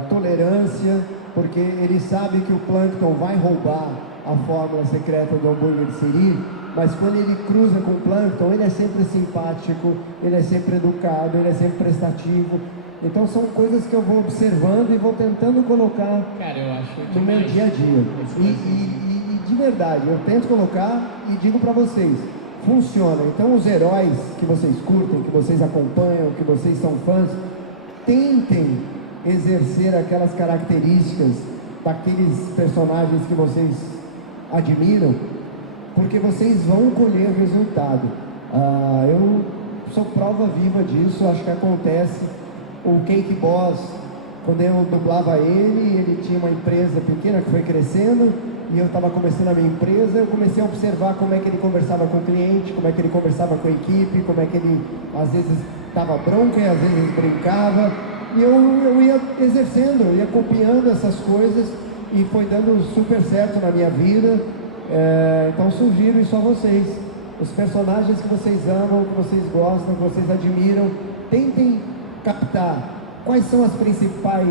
tolerância, porque ele sabe que o Plankton vai roubar a fórmula secreta do hambúrguer de Siri, mas quando ele cruza com o Plankton, ele é sempre simpático, ele é sempre educado, ele é sempre prestativo. Então são coisas que eu vou observando e vou tentando colocar no meu dia a dia. E de verdade, eu tento colocar e digo para vocês, funciona. Então os heróis que vocês curtem, que vocês acompanham, que vocês são fãs, tentem exercer aquelas características daqueles personagens que vocês admiram, porque vocês vão colher resultado. Eu sou prova viva disso, acho que acontece. O Cake Boss, quando eu dublava ele tinha uma empresa pequena que foi crescendo, e eu estava começando a minha empresa, eu comecei a observar como é que ele conversava com o cliente, como é que ele conversava com a equipe, como é que ele às vezes dava bronca e às vezes brincava. E eu ia exercendo, eu ia copiando essas coisas, e foi dando super certo na minha vida. Então sugiro isso a vocês. Os personagens que vocês amam, que vocês gostam, que vocês admiram, tentem captar quais são as principais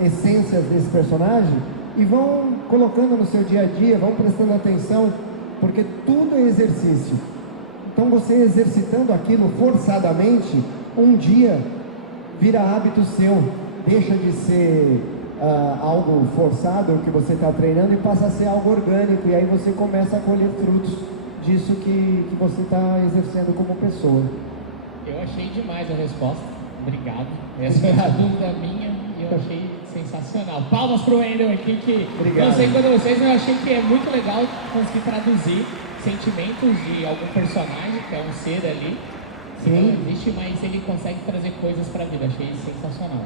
essências desse personagem e vão colocando no seu dia a dia, vão prestando atenção, porque tudo é exercício. Então você exercitando aquilo forçadamente, um dia vira hábito seu, deixa de ser algo forçado que você está treinando e passa a ser algo orgânico, e aí você começa a colher frutos disso que você está exercendo como pessoa. Eu achei demais a resposta, obrigado. Essa era a dúvida minha e eu achei sensacional. Palmas pro Wendel aqui, que obrigado. Não sei quando vocês, mas eu achei que é muito legal conseguir traduzir sentimentos de algum personagem, que é um ser ali. Que não existe, mas ele consegue trazer coisas para a vida. Achei sensacional.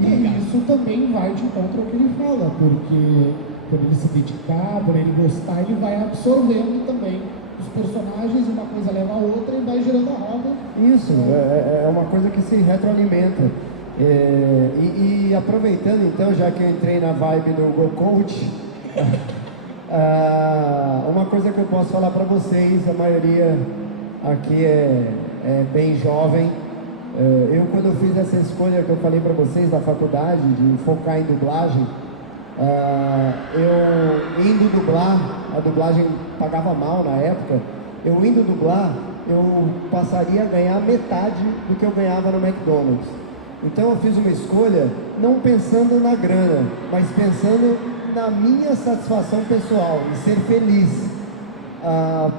E isso também vai de encontro ao que ele fala, porque por ele se dedicar, por ele gostar, ele vai absorvendo também os personagens, uma coisa leva a outra e vai girando a roda. Isso, é uma coisa que se retroalimenta. E aproveitando então, já que eu entrei na vibe do Go Coach, uma coisa que eu posso falar para vocês, a maioria aqui é bem jovem. Eu, quando eu fiz essa escolha que eu falei para vocês da faculdade, de focar em dublagem, eu indo dublar, a dublagem pagava mal na época, eu indo dublar, eu passaria a ganhar metade do que eu ganhava no McDonald's. Então eu fiz uma escolha não pensando na grana, mas pensando na minha satisfação pessoal, em ser feliz.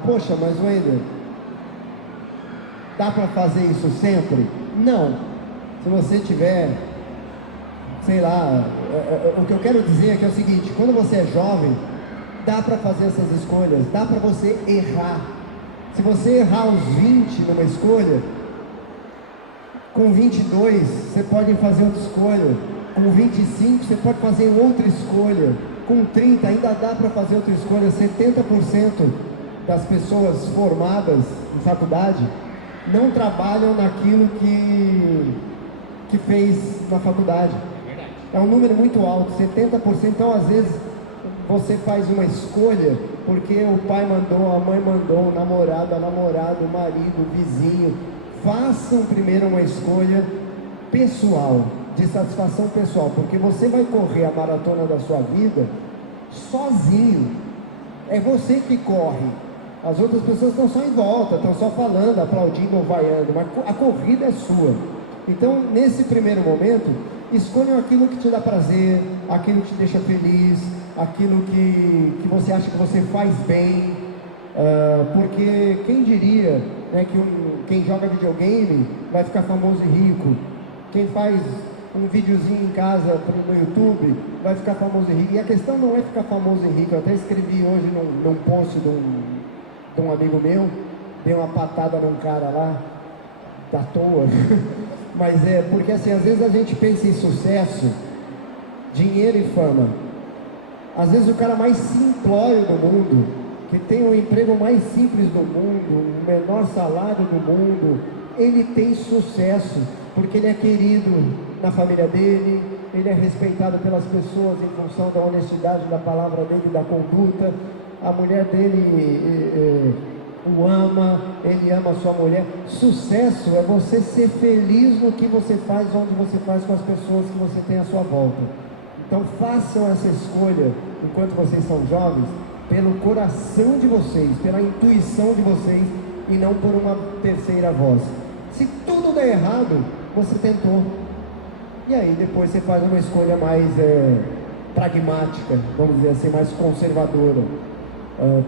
Poxa, mas Wendel, dá para fazer isso sempre? Não. Se você tiver, sei lá, o que eu quero dizer é que é o seguinte: quando você é jovem, dá para fazer essas escolhas, dá para você errar. Se você errar aos 20 numa escolha, com 22 você pode fazer outra escolha, com 25 você pode fazer outra escolha, com 30 ainda dá para fazer outra escolha. 70% das pessoas formadas em faculdade não trabalham naquilo que fez na faculdade. É um número muito alto, 70%. Então, às vezes, você faz uma escolha porque o pai mandou, a mãe mandou, o namorado, a namorada, o marido, o vizinho. Façam primeiro uma escolha pessoal, de satisfação pessoal, porque você vai correr a maratona da sua vida sozinho. É você que corre. As outras pessoas estão só em volta, estão só falando, aplaudindo ou vaiando, mas a corrida é sua. Então, nesse primeiro momento, escolham aquilo que te dá prazer, aquilo que te deixa feliz, aquilo que você acha que você faz bem, porque quem diria, né, que quem joga videogame vai ficar famoso e rico, quem faz um videozinho em casa no YouTube vai ficar famoso e rico. E a questão não é ficar famoso e rico. Eu até escrevi hoje num post de um amigo meu, dei uma patada num cara lá, à toa, mas porque assim, às vezes a gente pensa em sucesso, dinheiro e fama. Às vezes o cara mais simplório do mundo, que tem o emprego mais simples do mundo, o menor salário do mundo, ele tem sucesso, porque ele é querido na família dele, ele é respeitado pelas pessoas em função da honestidade da palavra dele e da conduta. A mulher dele o ama, ele ama a sua mulher. Sucesso é você ser feliz no que você faz, onde você faz, com as pessoas que você tem à sua volta. Então façam essa escolha, enquanto vocês são jovens, pelo coração de vocês, pela intuição de vocês, e não por uma terceira voz. Se tudo der errado, você tentou. E aí depois você faz uma escolha mais pragmática, vamos dizer assim, mais conservadora.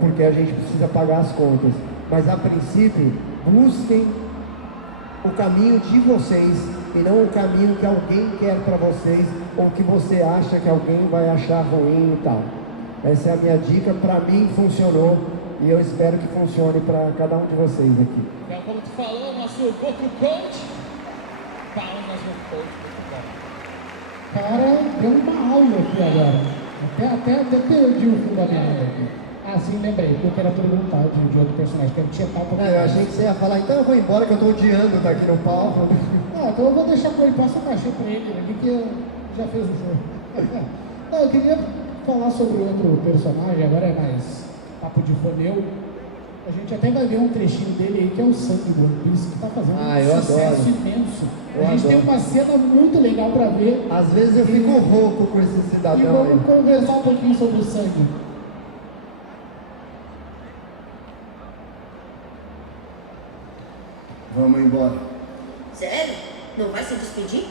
Porque a gente precisa pagar as contas. Mas a princípio, busquem o caminho de vocês e não o caminho que alguém quer para vocês, ou que você acha que alguém vai achar ruim e tal. Essa é a minha dica. Para mim funcionou e eu espero que funcione para cada um de vocês aqui. Então, como tu falou, nosso outro coach, palmas no coach, muito bom. Cara, deu uma aula aqui agora. Até perdi o fundamento aqui. Sim, lembrei, porque eu quero perguntar de outro personagem, quero tietar um pouquinho. Eu achei que você ia falar, então eu vou embora que eu estou odiando estar aqui no palco. Então eu vou deixar com ele, passa o cachê para ele aqui, que já fez o show. Não, eu queria falar sobre outro personagem, agora é mais papo de foneu. A gente até vai ver um trechinho dele aí, que é o Sangue do One Piece, que está fazendo um sucesso imenso. A gente tem uma cena muito legal para ver. Às vezes eu fico rouco com esse cidadão. E vamos conversar um pouquinho sobre o Sangue. Vamos embora. Sério? Não vai se despedir?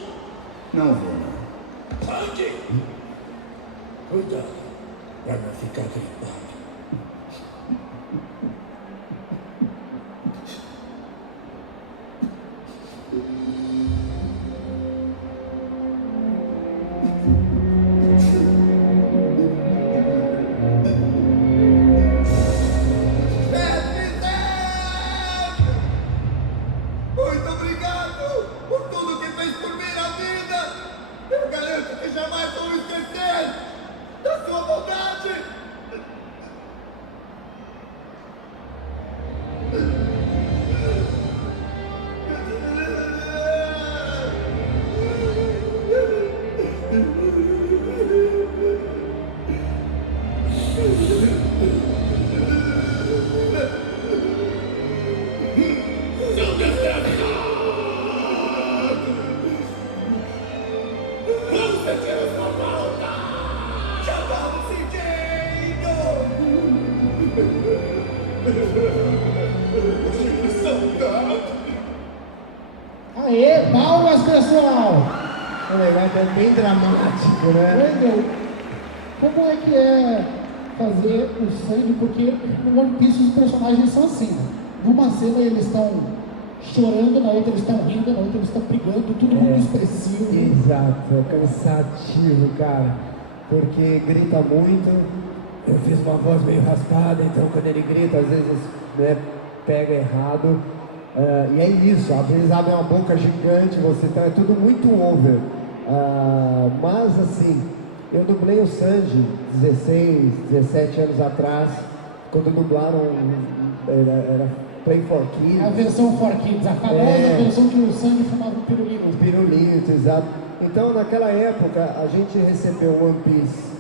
Não vou, não. Sangue! Cuidado, pra não ficar gripado. Muito obrigado por tudo que fez por mim na vida. Eu garanto que jamais vou esquecer da sua bondade. Aê, palmas, pessoal! O negócio é bem dramático, né? Wendel, como é que é fazer o Sanji? Porque no One Piece os personagens são assim, né? Numa cena eles estão chorando, na outra eles estão rindo, na outra eles estão brigando, tudo muito expressivo. Exato, é cansativo, cara, porque grita muito. Eu fiz uma voz meio raspada, então quando ele grita, às vezes, né, pega errado. E é isso, às vezes abre uma boca gigante, é tudo muito over. Mas assim, eu dublei o Sanji 16, 17 anos atrás, quando dublaram, era Play for Kids. A versão for Kids, a famosa versão que o Sanji fumava um pirulito. Um pirulito, exato. Então naquela época a gente recebeu One Piece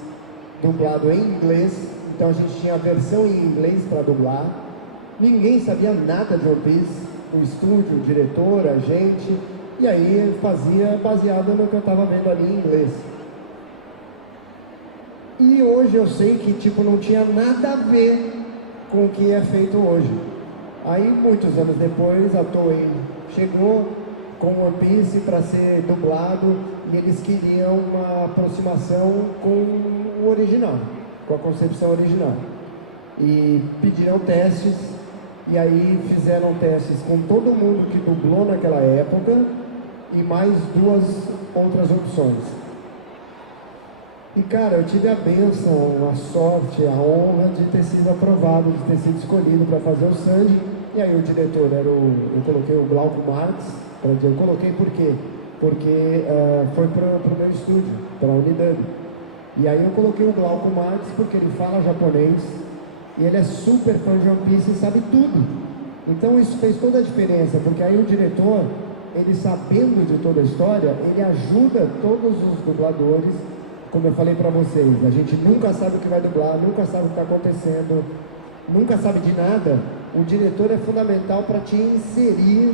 dublado em inglês, então a gente tinha a versão em inglês para dublar. Ninguém sabia nada de One Piece, o estúdio, o diretor, a gente, e aí fazia baseado no que eu estava vendo ali em inglês. E hoje eu sei que tipo não tinha nada a ver com o que é feito hoje. Aí muitos anos depois a Toei chegou com One Piece para ser dublado e eles queriam uma aproximação com o original, com a concepção original. E pediram testes, e aí fizeram testes com todo mundo que dublou naquela época e mais 2 outras opções. E cara, eu tive a bênção, a sorte, a honra de ter sido aprovado, de ter sido escolhido para fazer o Sanji. E aí o diretor era eu coloquei o Glauco Marx, eu coloquei por quê? Porque foi para o meu estúdio, para a Unidub. E aí eu coloquei o Glauco Marx porque ele fala japonês e ele é super fã de One Piece e sabe tudo. Então isso fez toda a diferença, porque aí o diretor, ele sabendo de toda a história, ele ajuda todos os dubladores. Como eu falei para vocês, a gente nunca sabe o que vai dublar, nunca sabe o que está acontecendo, nunca sabe de nada. O diretor é fundamental para te inserir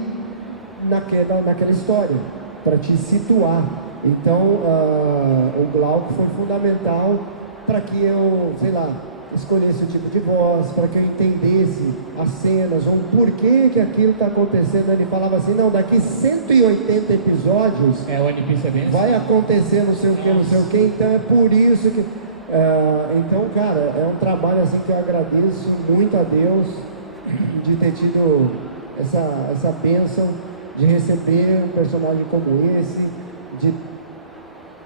naquela história, para te situar. Então, o Glauco foi fundamental para que eu, sei lá, escolhesse o tipo de voz, para que eu entendesse as cenas, o porquê que aquilo está acontecendo. Ele falava assim, não, daqui 180 episódios vai acontecer não sei o que, então é por isso que... então, cara, é um trabalho assim que eu agradeço muito a Deus de ter tido essa bênção de receber um personagem como esse, de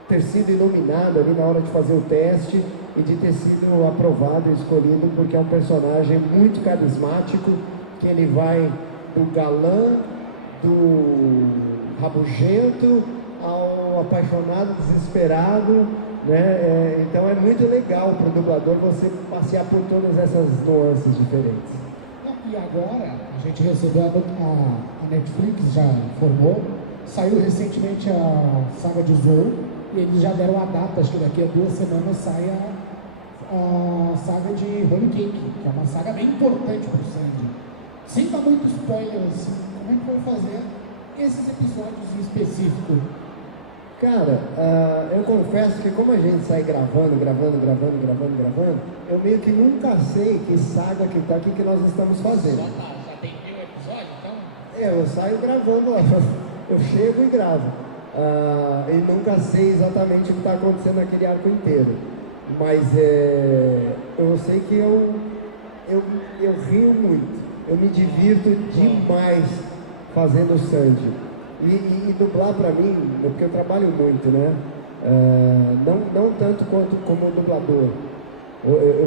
ter sido iluminado ali na hora de fazer o teste e de ter sido aprovado e escolhido, porque é um personagem muito carismático, que ele vai do galã, do rabugento, ao apaixonado, desesperado, né? Então é muito legal para o dublador você passear por todas essas nuances diferentes. E agora, a gente recebeu a Netflix, já informou, saiu recentemente a saga de Zou, e eles já deram a data, acho que daqui a 2 semanas sai a saga de Holy Cake, que é uma saga bem importante para o Sanji. Sem dar muito spoiler assim, como é que vai fazer esses episódios em específico? Cara, eu confesso que como a gente sai gravando, eu meio que nunca sei que saga que tá aqui que nós estamos fazendo. Já tem 1000 episódios, então? Eu saio gravando, eu chego e gravo. E nunca sei exatamente o que está acontecendo naquele arco inteiro. Mas eu sei que eu rio muito, eu me divirto demais fazendo o Sanji. E dublar pra mim, porque eu trabalho muito, né? Não tanto quanto como dublador.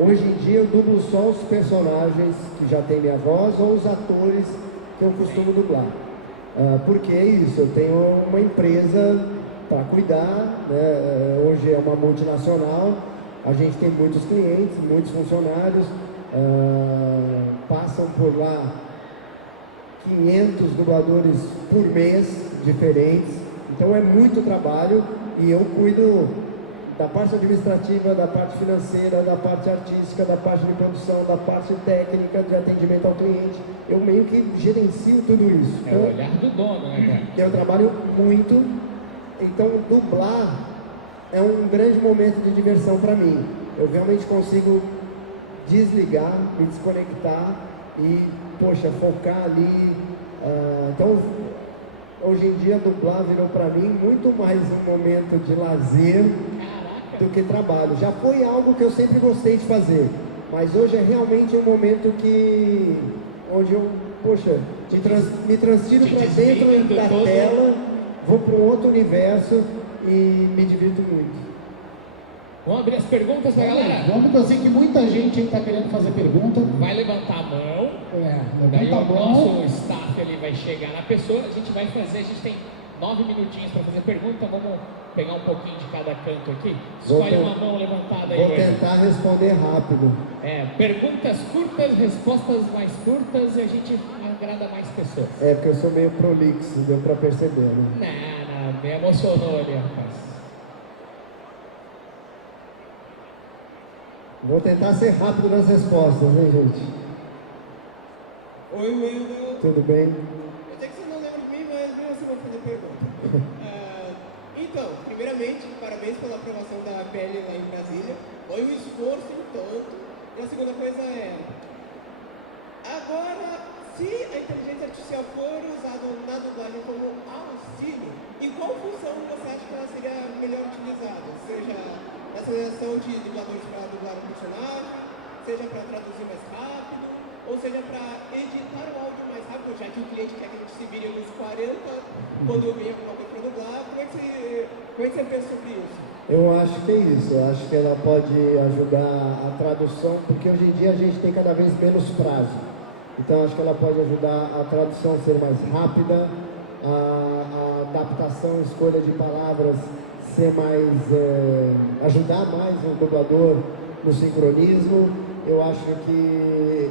Hoje em dia eu dublo só os personagens que já têm minha voz ou os atores que eu costumo dublar. Porque é isso, eu tenho uma empresa para cuidar, né? Hoje é uma multinacional, a gente tem muitos clientes, muitos funcionários, passam por lá 500 dubladores por mês diferentes, então é muito trabalho e eu cuido da parte administrativa, da parte financeira, da parte artística, da parte de produção, da parte técnica, de atendimento ao cliente. Eu meio que gerencio tudo isso. É o olhar do dono, né, cara? Eu trabalho muito, então dublar é um grande momento de diversão para mim. Eu realmente consigo desligar, me desconectar e, poxa, focar ali. Então, hoje em dia, dublar virou para mim muito mais um momento de lazer do que trabalho. Já foi algo que eu sempre gostei de fazer, mas hoje é realmente um momento onde eu, poxa, me transfiro para dentro da tela, vou para um outro universo e me divirto muito. Vamos abrir as perguntas da galera? Vamos, que eu sei que muita gente está querendo fazer pergunta. Vai levantar a mão. Daí Levanta a o mão. nosso staff ali vai chegar na pessoa. A gente vai fazer, a gente tem 9 minutinhos para fazer pergunta. Vamos pegar um pouquinho de cada canto aqui. Escolhe uma mão levantada aí. Vou tentar responder rápido. Perguntas curtas, respostas mais curtas e a gente agrada mais pessoas. Porque eu sou meio prolixo, deu para perceber, né? Não, me emocionou ali, rapaz. Vou tentar ser rápido nas respostas, né, gente? Oi, Wendel. Tudo bem? Eu sei que você não lembra de mim, mas mesmo assim vou fazer pergunta. Então, primeiramente, parabéns pela aprovação da PL lá em Brasília. Foi um esforço em tanto. E a segunda coisa é... Agora, se a inteligência artificial for usada na dublagem como auxílio, em qual função você acha que ela seria melhor utilizada? Seja na seleção de dubladores para dublar um personagem, seja para traduzir mais rápido, ou seja para editar o áudio mais rápido, já que o cliente quer que a gente se vire nos 40 quando eu venho alguma coisa para dublar. Como é que você pensa sobre isso? Eu acho que é isso, eu acho que ela pode ajudar a tradução, porque hoje em dia a gente tem cada vez menos prazo. Então acho que ela pode ajudar a tradução a ser mais rápida, a adaptação, a escolha de palavras ser mais, ajudar mais o dublador no sincronismo. Eu acho que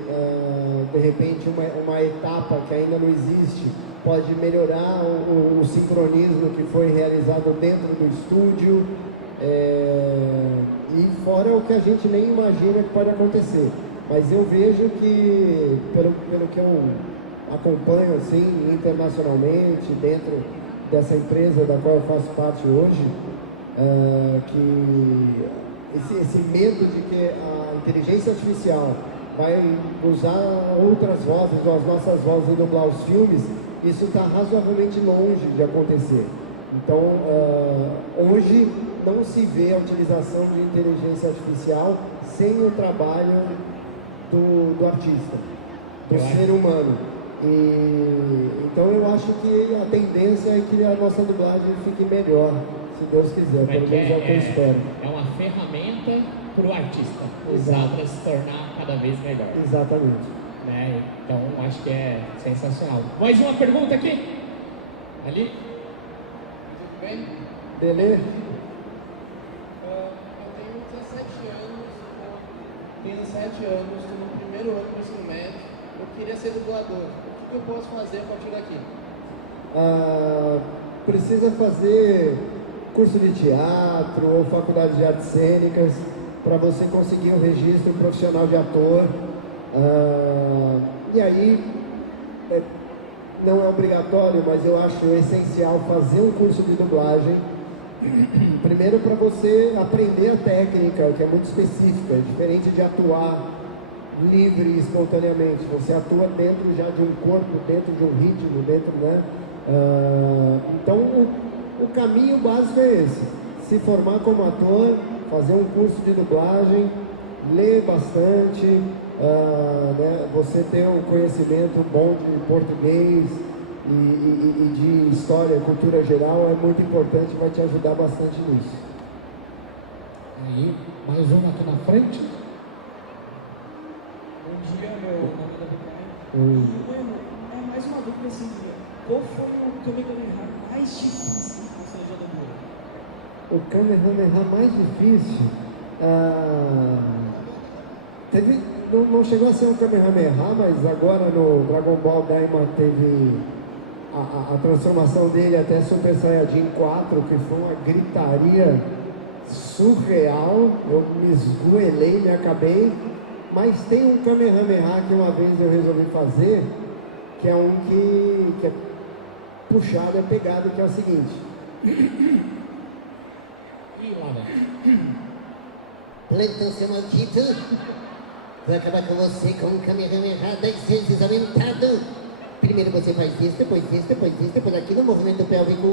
de repente uma etapa que ainda não existe pode melhorar o sincronismo que foi realizado dentro do estúdio, e fora o que a gente nem imagina que pode acontecer. Mas eu vejo que, pelo que eu acompanho assim, internacionalmente, dentro dessa empresa da qual eu faço parte hoje, que esse medo de que a inteligência artificial vai usar outras vozes ou as nossas vozes em dublar os filmes, isso está razoavelmente longe de acontecer. Então, hoje não se vê a utilização de inteligência artificial sem o trabalho do artista, do ser humano. Então eu acho que a tendência é que a nossa dublagem fique melhor, se Deus quiser, pelo menos é o que eu espero. É uma ferramenta para o artista usar para se tornar cada vez melhor. Exatamente. Né? Então acho que é sensacional. Mais uma pergunta aqui? Ali? Tudo bem? Beleza? Eu tenho 17 anos, estou no primeiro ano do ensino médio. Eu queria ser dublador. O que eu posso fazer a partir daqui? Precisa fazer curso de teatro ou faculdade de artes cênicas para você conseguir um registro profissional de ator. E aí, não é obrigatório, mas eu acho essencial fazer um curso de dublagem. Primeiro para você aprender a técnica, que é muito específica, é diferente de atuar livre e espontaneamente. Você atua dentro já de um corpo, dentro de um ritmo, dentro, né? Então o caminho básico é esse: se formar como ator, fazer um curso de dublagem, ler bastante, né, você ter um conhecimento bom de português e de história, cultura geral é muito importante, vai te ajudar bastante nisso. Aí, mais uma aqui na frente. Bom dia, meu nome é David. Bueno, é mais uma dúvida assim, qual foi o Kamehameha mais difícil que você já dublou? O Kamehameha mais difícil, não chegou a ser um Kamehameha, mas agora no Dragon Ball Daima teve a transformação dele até Super Saiyajin 4, que foi uma gritaria surreal, eu me esgoelei, me acabei, mas tem um Kamehameha que uma vez eu resolvi fazer, que é um que é puxado, é pegado, que é o seguinte. Ih, lá, Plantão, seu maldito, vou acabar com você com um Kamehameha 10 vezes aumentado. Primeiro você faz isso, depois isso, depois isso, depois aquilo, movimento pélvico.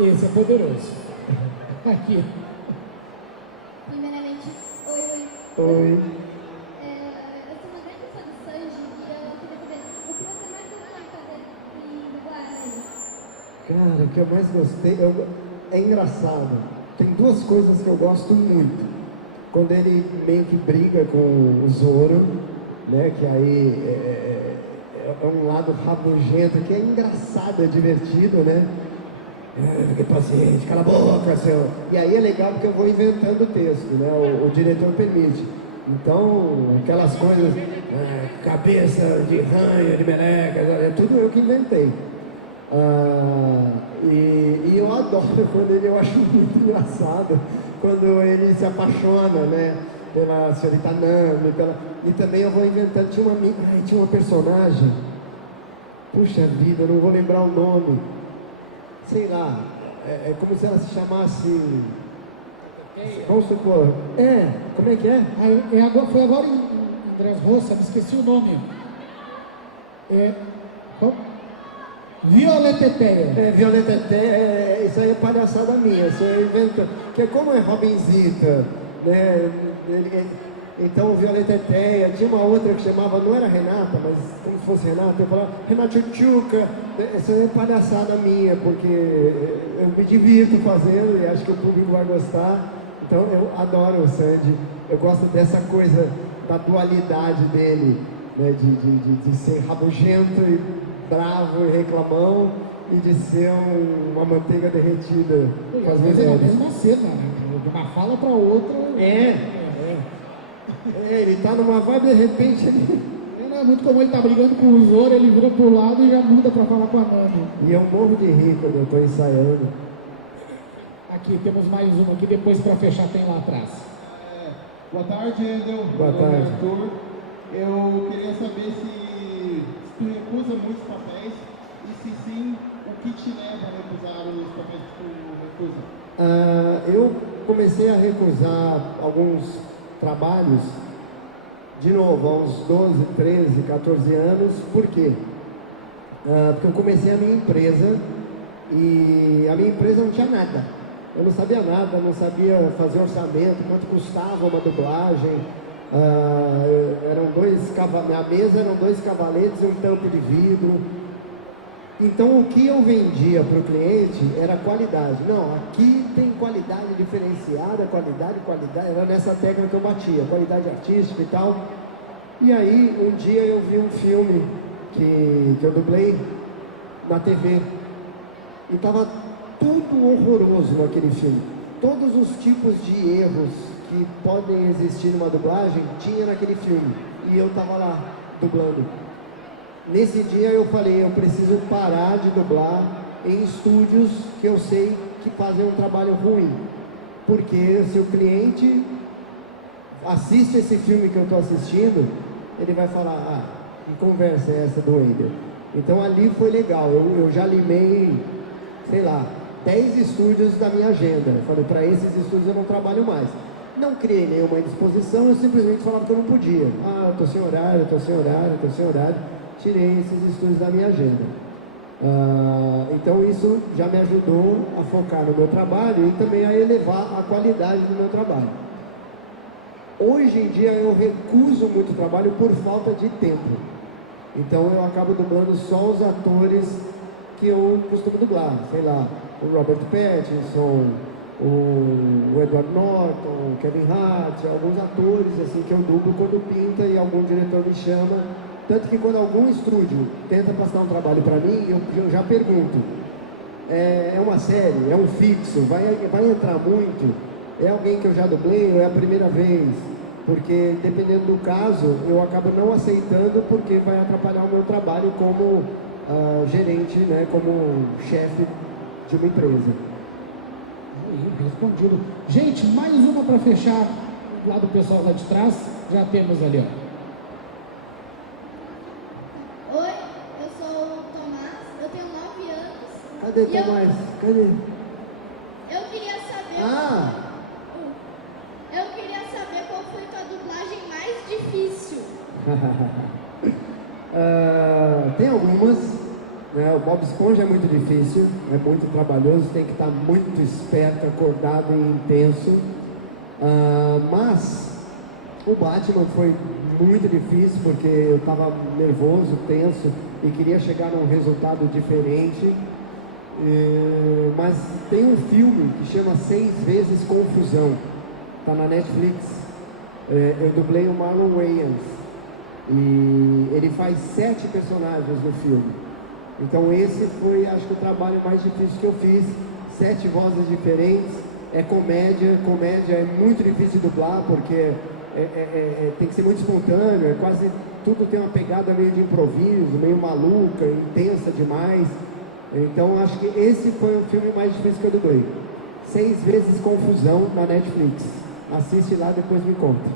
Esse é poderoso. Aqui. Primeiramente, oi. Oi. Eu sou uma grande fã do Sanji e eu queria saber o que você mais gostou de fazer em dublagem? Cara, o que eu mais gostei, é engraçado. Tem duas coisas que eu gosto muito. Quando ele meio que briga com o Zoro, né, que aí é um lado rabugento, que é engraçado, é divertido, né? Fique paciente, cala a boca, seu. E aí é legal porque eu vou inventando o texto, né? O diretor permite. Então, aquelas coisas, cabeça de ranho, de meleca, é tudo eu que inventei. E eu adoro quando eu acho muito engraçado quando ele se apaixona, né? Pela senhorita Nami, e também eu vou inventando. Tinha uma personagem, puxa vida, eu não vou lembrar o nome. Sei lá, é como se ela se chamasse. Vamos supor. Como é que é? Foi agora em Andrés Roça, me esqueci o nome. Violeteteia. Violeteteia, isso aí é palhaçada minha, isso eu invento. Porque como é Robinzita, né? Então, Violeteteia, tinha uma outra que chamava, não era Renata, mas como se fosse Renata, eu falava Renata Tchuca. Essa é palhaçada minha, porque eu me divirto fazendo e acho que o público vai gostar. Então, eu adoro o Sanji, eu gosto dessa coisa, da dualidade dele, né? De ser rabugento e bravo e reclamão, e de ser uma manteiga derretida com as vezes. É a mesma cena, né? De uma fala para outra. Ele tá numa vibe, de repente ele... É muito comum, ele tá brigando com o Zoro, ele vira pro lado e já muda pra falar com a Nami. E eu morro de rir quando eu tô ensaiando. Aqui, temos mais uma aqui, depois pra fechar tem lá atrás. Boa tarde, Endel. Boa tarde. Arthur. Eu queria saber se tu recusa muitos papéis e se sim, o que te leva a recusar os papéis que tu recusa? Eu comecei a recusar alguns trabalhos, de novo, há uns 12, 13, 14 anos. Por quê? Porque eu comecei a minha empresa e a minha empresa não tinha nada. Eu não sabia nada, não sabia fazer orçamento, quanto custava uma dublagem. Minha mesa eram 2 cavaletes e um tampo de vidro. Então o que eu vendia para o cliente era qualidade. Não, aqui tem qualidade diferenciada, qualidade, era nessa tecla que eu batia, qualidade artística e tal. E aí um dia eu vi um filme que eu dublei na TV e estava tudo horroroso naquele filme. Todos os tipos de erros que podem existir numa dublagem tinha naquele filme, e eu estava lá dublando. Nesse dia eu falei, eu preciso parar de dublar em estúdios que eu sei que fazem um trabalho ruim, porque se o cliente assiste esse filme que eu estou assistindo, ele vai falar, que conversa é essa do Endel? Então ali foi legal, eu já limei, sei lá, 10 estúdios da minha agenda. Eu falei, para esses estúdios eu não trabalho mais. Não criei nenhuma indisposição, eu simplesmente falava que eu não podia. Eu tô sem horário, tô sem horário, tô sem horário. Tirei esses estúdios da minha agenda. Então isso já me ajudou a focar no meu trabalho e também a elevar a qualidade do meu trabalho. Hoje em dia eu recuso muito trabalho por falta de tempo. Então eu acabo dublando só os atores que eu costumo dublar. Sei lá, o Robert Pattinson, o Edward Norton, o Kevin Hart, alguns atores assim que eu dublo quando pinta e algum diretor me chama. Tanto que quando algum estúdio tenta passar um trabalho para mim, eu já pergunto, é uma série, é um fixo, vai entrar muito? É alguém que eu já dublei ou é a primeira vez? Porque dependendo do caso, eu acabo não aceitando porque vai atrapalhar o meu trabalho como gerente, né, como chefe de uma empresa. Respondido. Gente, mais uma para fechar lá do pessoal lá de trás, já temos ali, ó. Oi, eu sou o Tomás, eu tenho 9 anos. Cadê Tomás? Cadê? Eu queria saber. Eu queria saber qual foi a tua dublagem mais difícil. Tem algumas, né? O Bob Esponja é muito difícil, é muito trabalhoso, tem que estar muito esperto, acordado e intenso. Mas o Batman foi muito difícil porque eu estava nervoso, tenso e queria chegar num resultado diferente. Mas tem um filme que chama 6 vezes Confusão, tá na Netflix. Eu dublei o Marlon Wayans e ele faz 7 personagens no filme. Então esse foi, acho que, o trabalho mais difícil que eu fiz. 7 vozes diferentes, é comédia é muito difícil de dublar porque tem que ser muito espontâneo, quase tudo tem uma pegada meio de improviso, meio maluca, intensa demais. Então acho que esse foi o filme mais difícil que eu dublei. 6 vezes Confusão na Netflix. Assiste lá, depois me conta.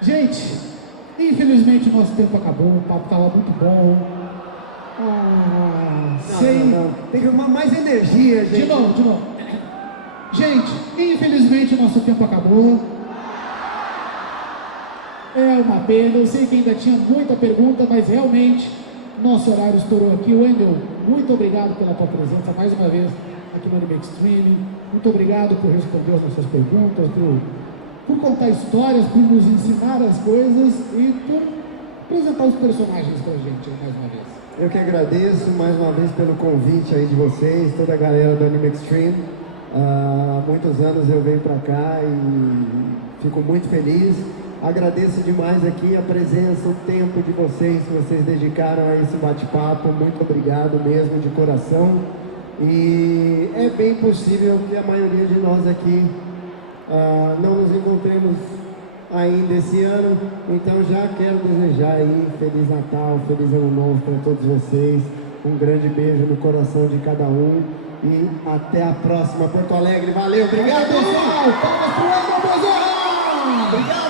Gente, infelizmente o nosso tempo acabou, o papo estava muito bom. Não. Tem que arrumar mais energia, gente. De novo. Gente, infelizmente o nosso tempo acabou. É uma pena, eu sei que ainda tinha muita pergunta, mas realmente nosso horário estourou aqui. Wendel, muito obrigado pela tua presença mais uma vez aqui no Anime Extreme. Muito obrigado por responder as nossas perguntas, por contar histórias, por nos ensinar as coisas e por apresentar os personagens pra gente mais uma vez. Eu que agradeço mais uma vez pelo convite aí de vocês, toda a galera do Anime Extreme. Há muitos anos eu venho pra cá e fico muito feliz. Agradeço demais aqui a presença, o tempo de vocês que vocês dedicaram a esse bate-papo. Muito obrigado mesmo, de coração. E é bem possível que a maioria de nós aqui não nos encontremos ainda esse ano. Então já quero desejar aí Feliz Natal, Feliz Ano Novo para todos vocês. Um grande beijo no coração de cada um. E até a próxima, Porto Alegre. Valeu, obrigado, pessoal! Palmas pro Wendel Bezerra! Obrigado!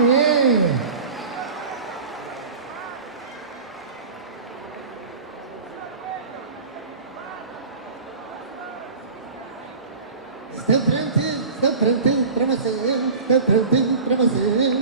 Aê! Estou pronto pra você, estou pronto pra você.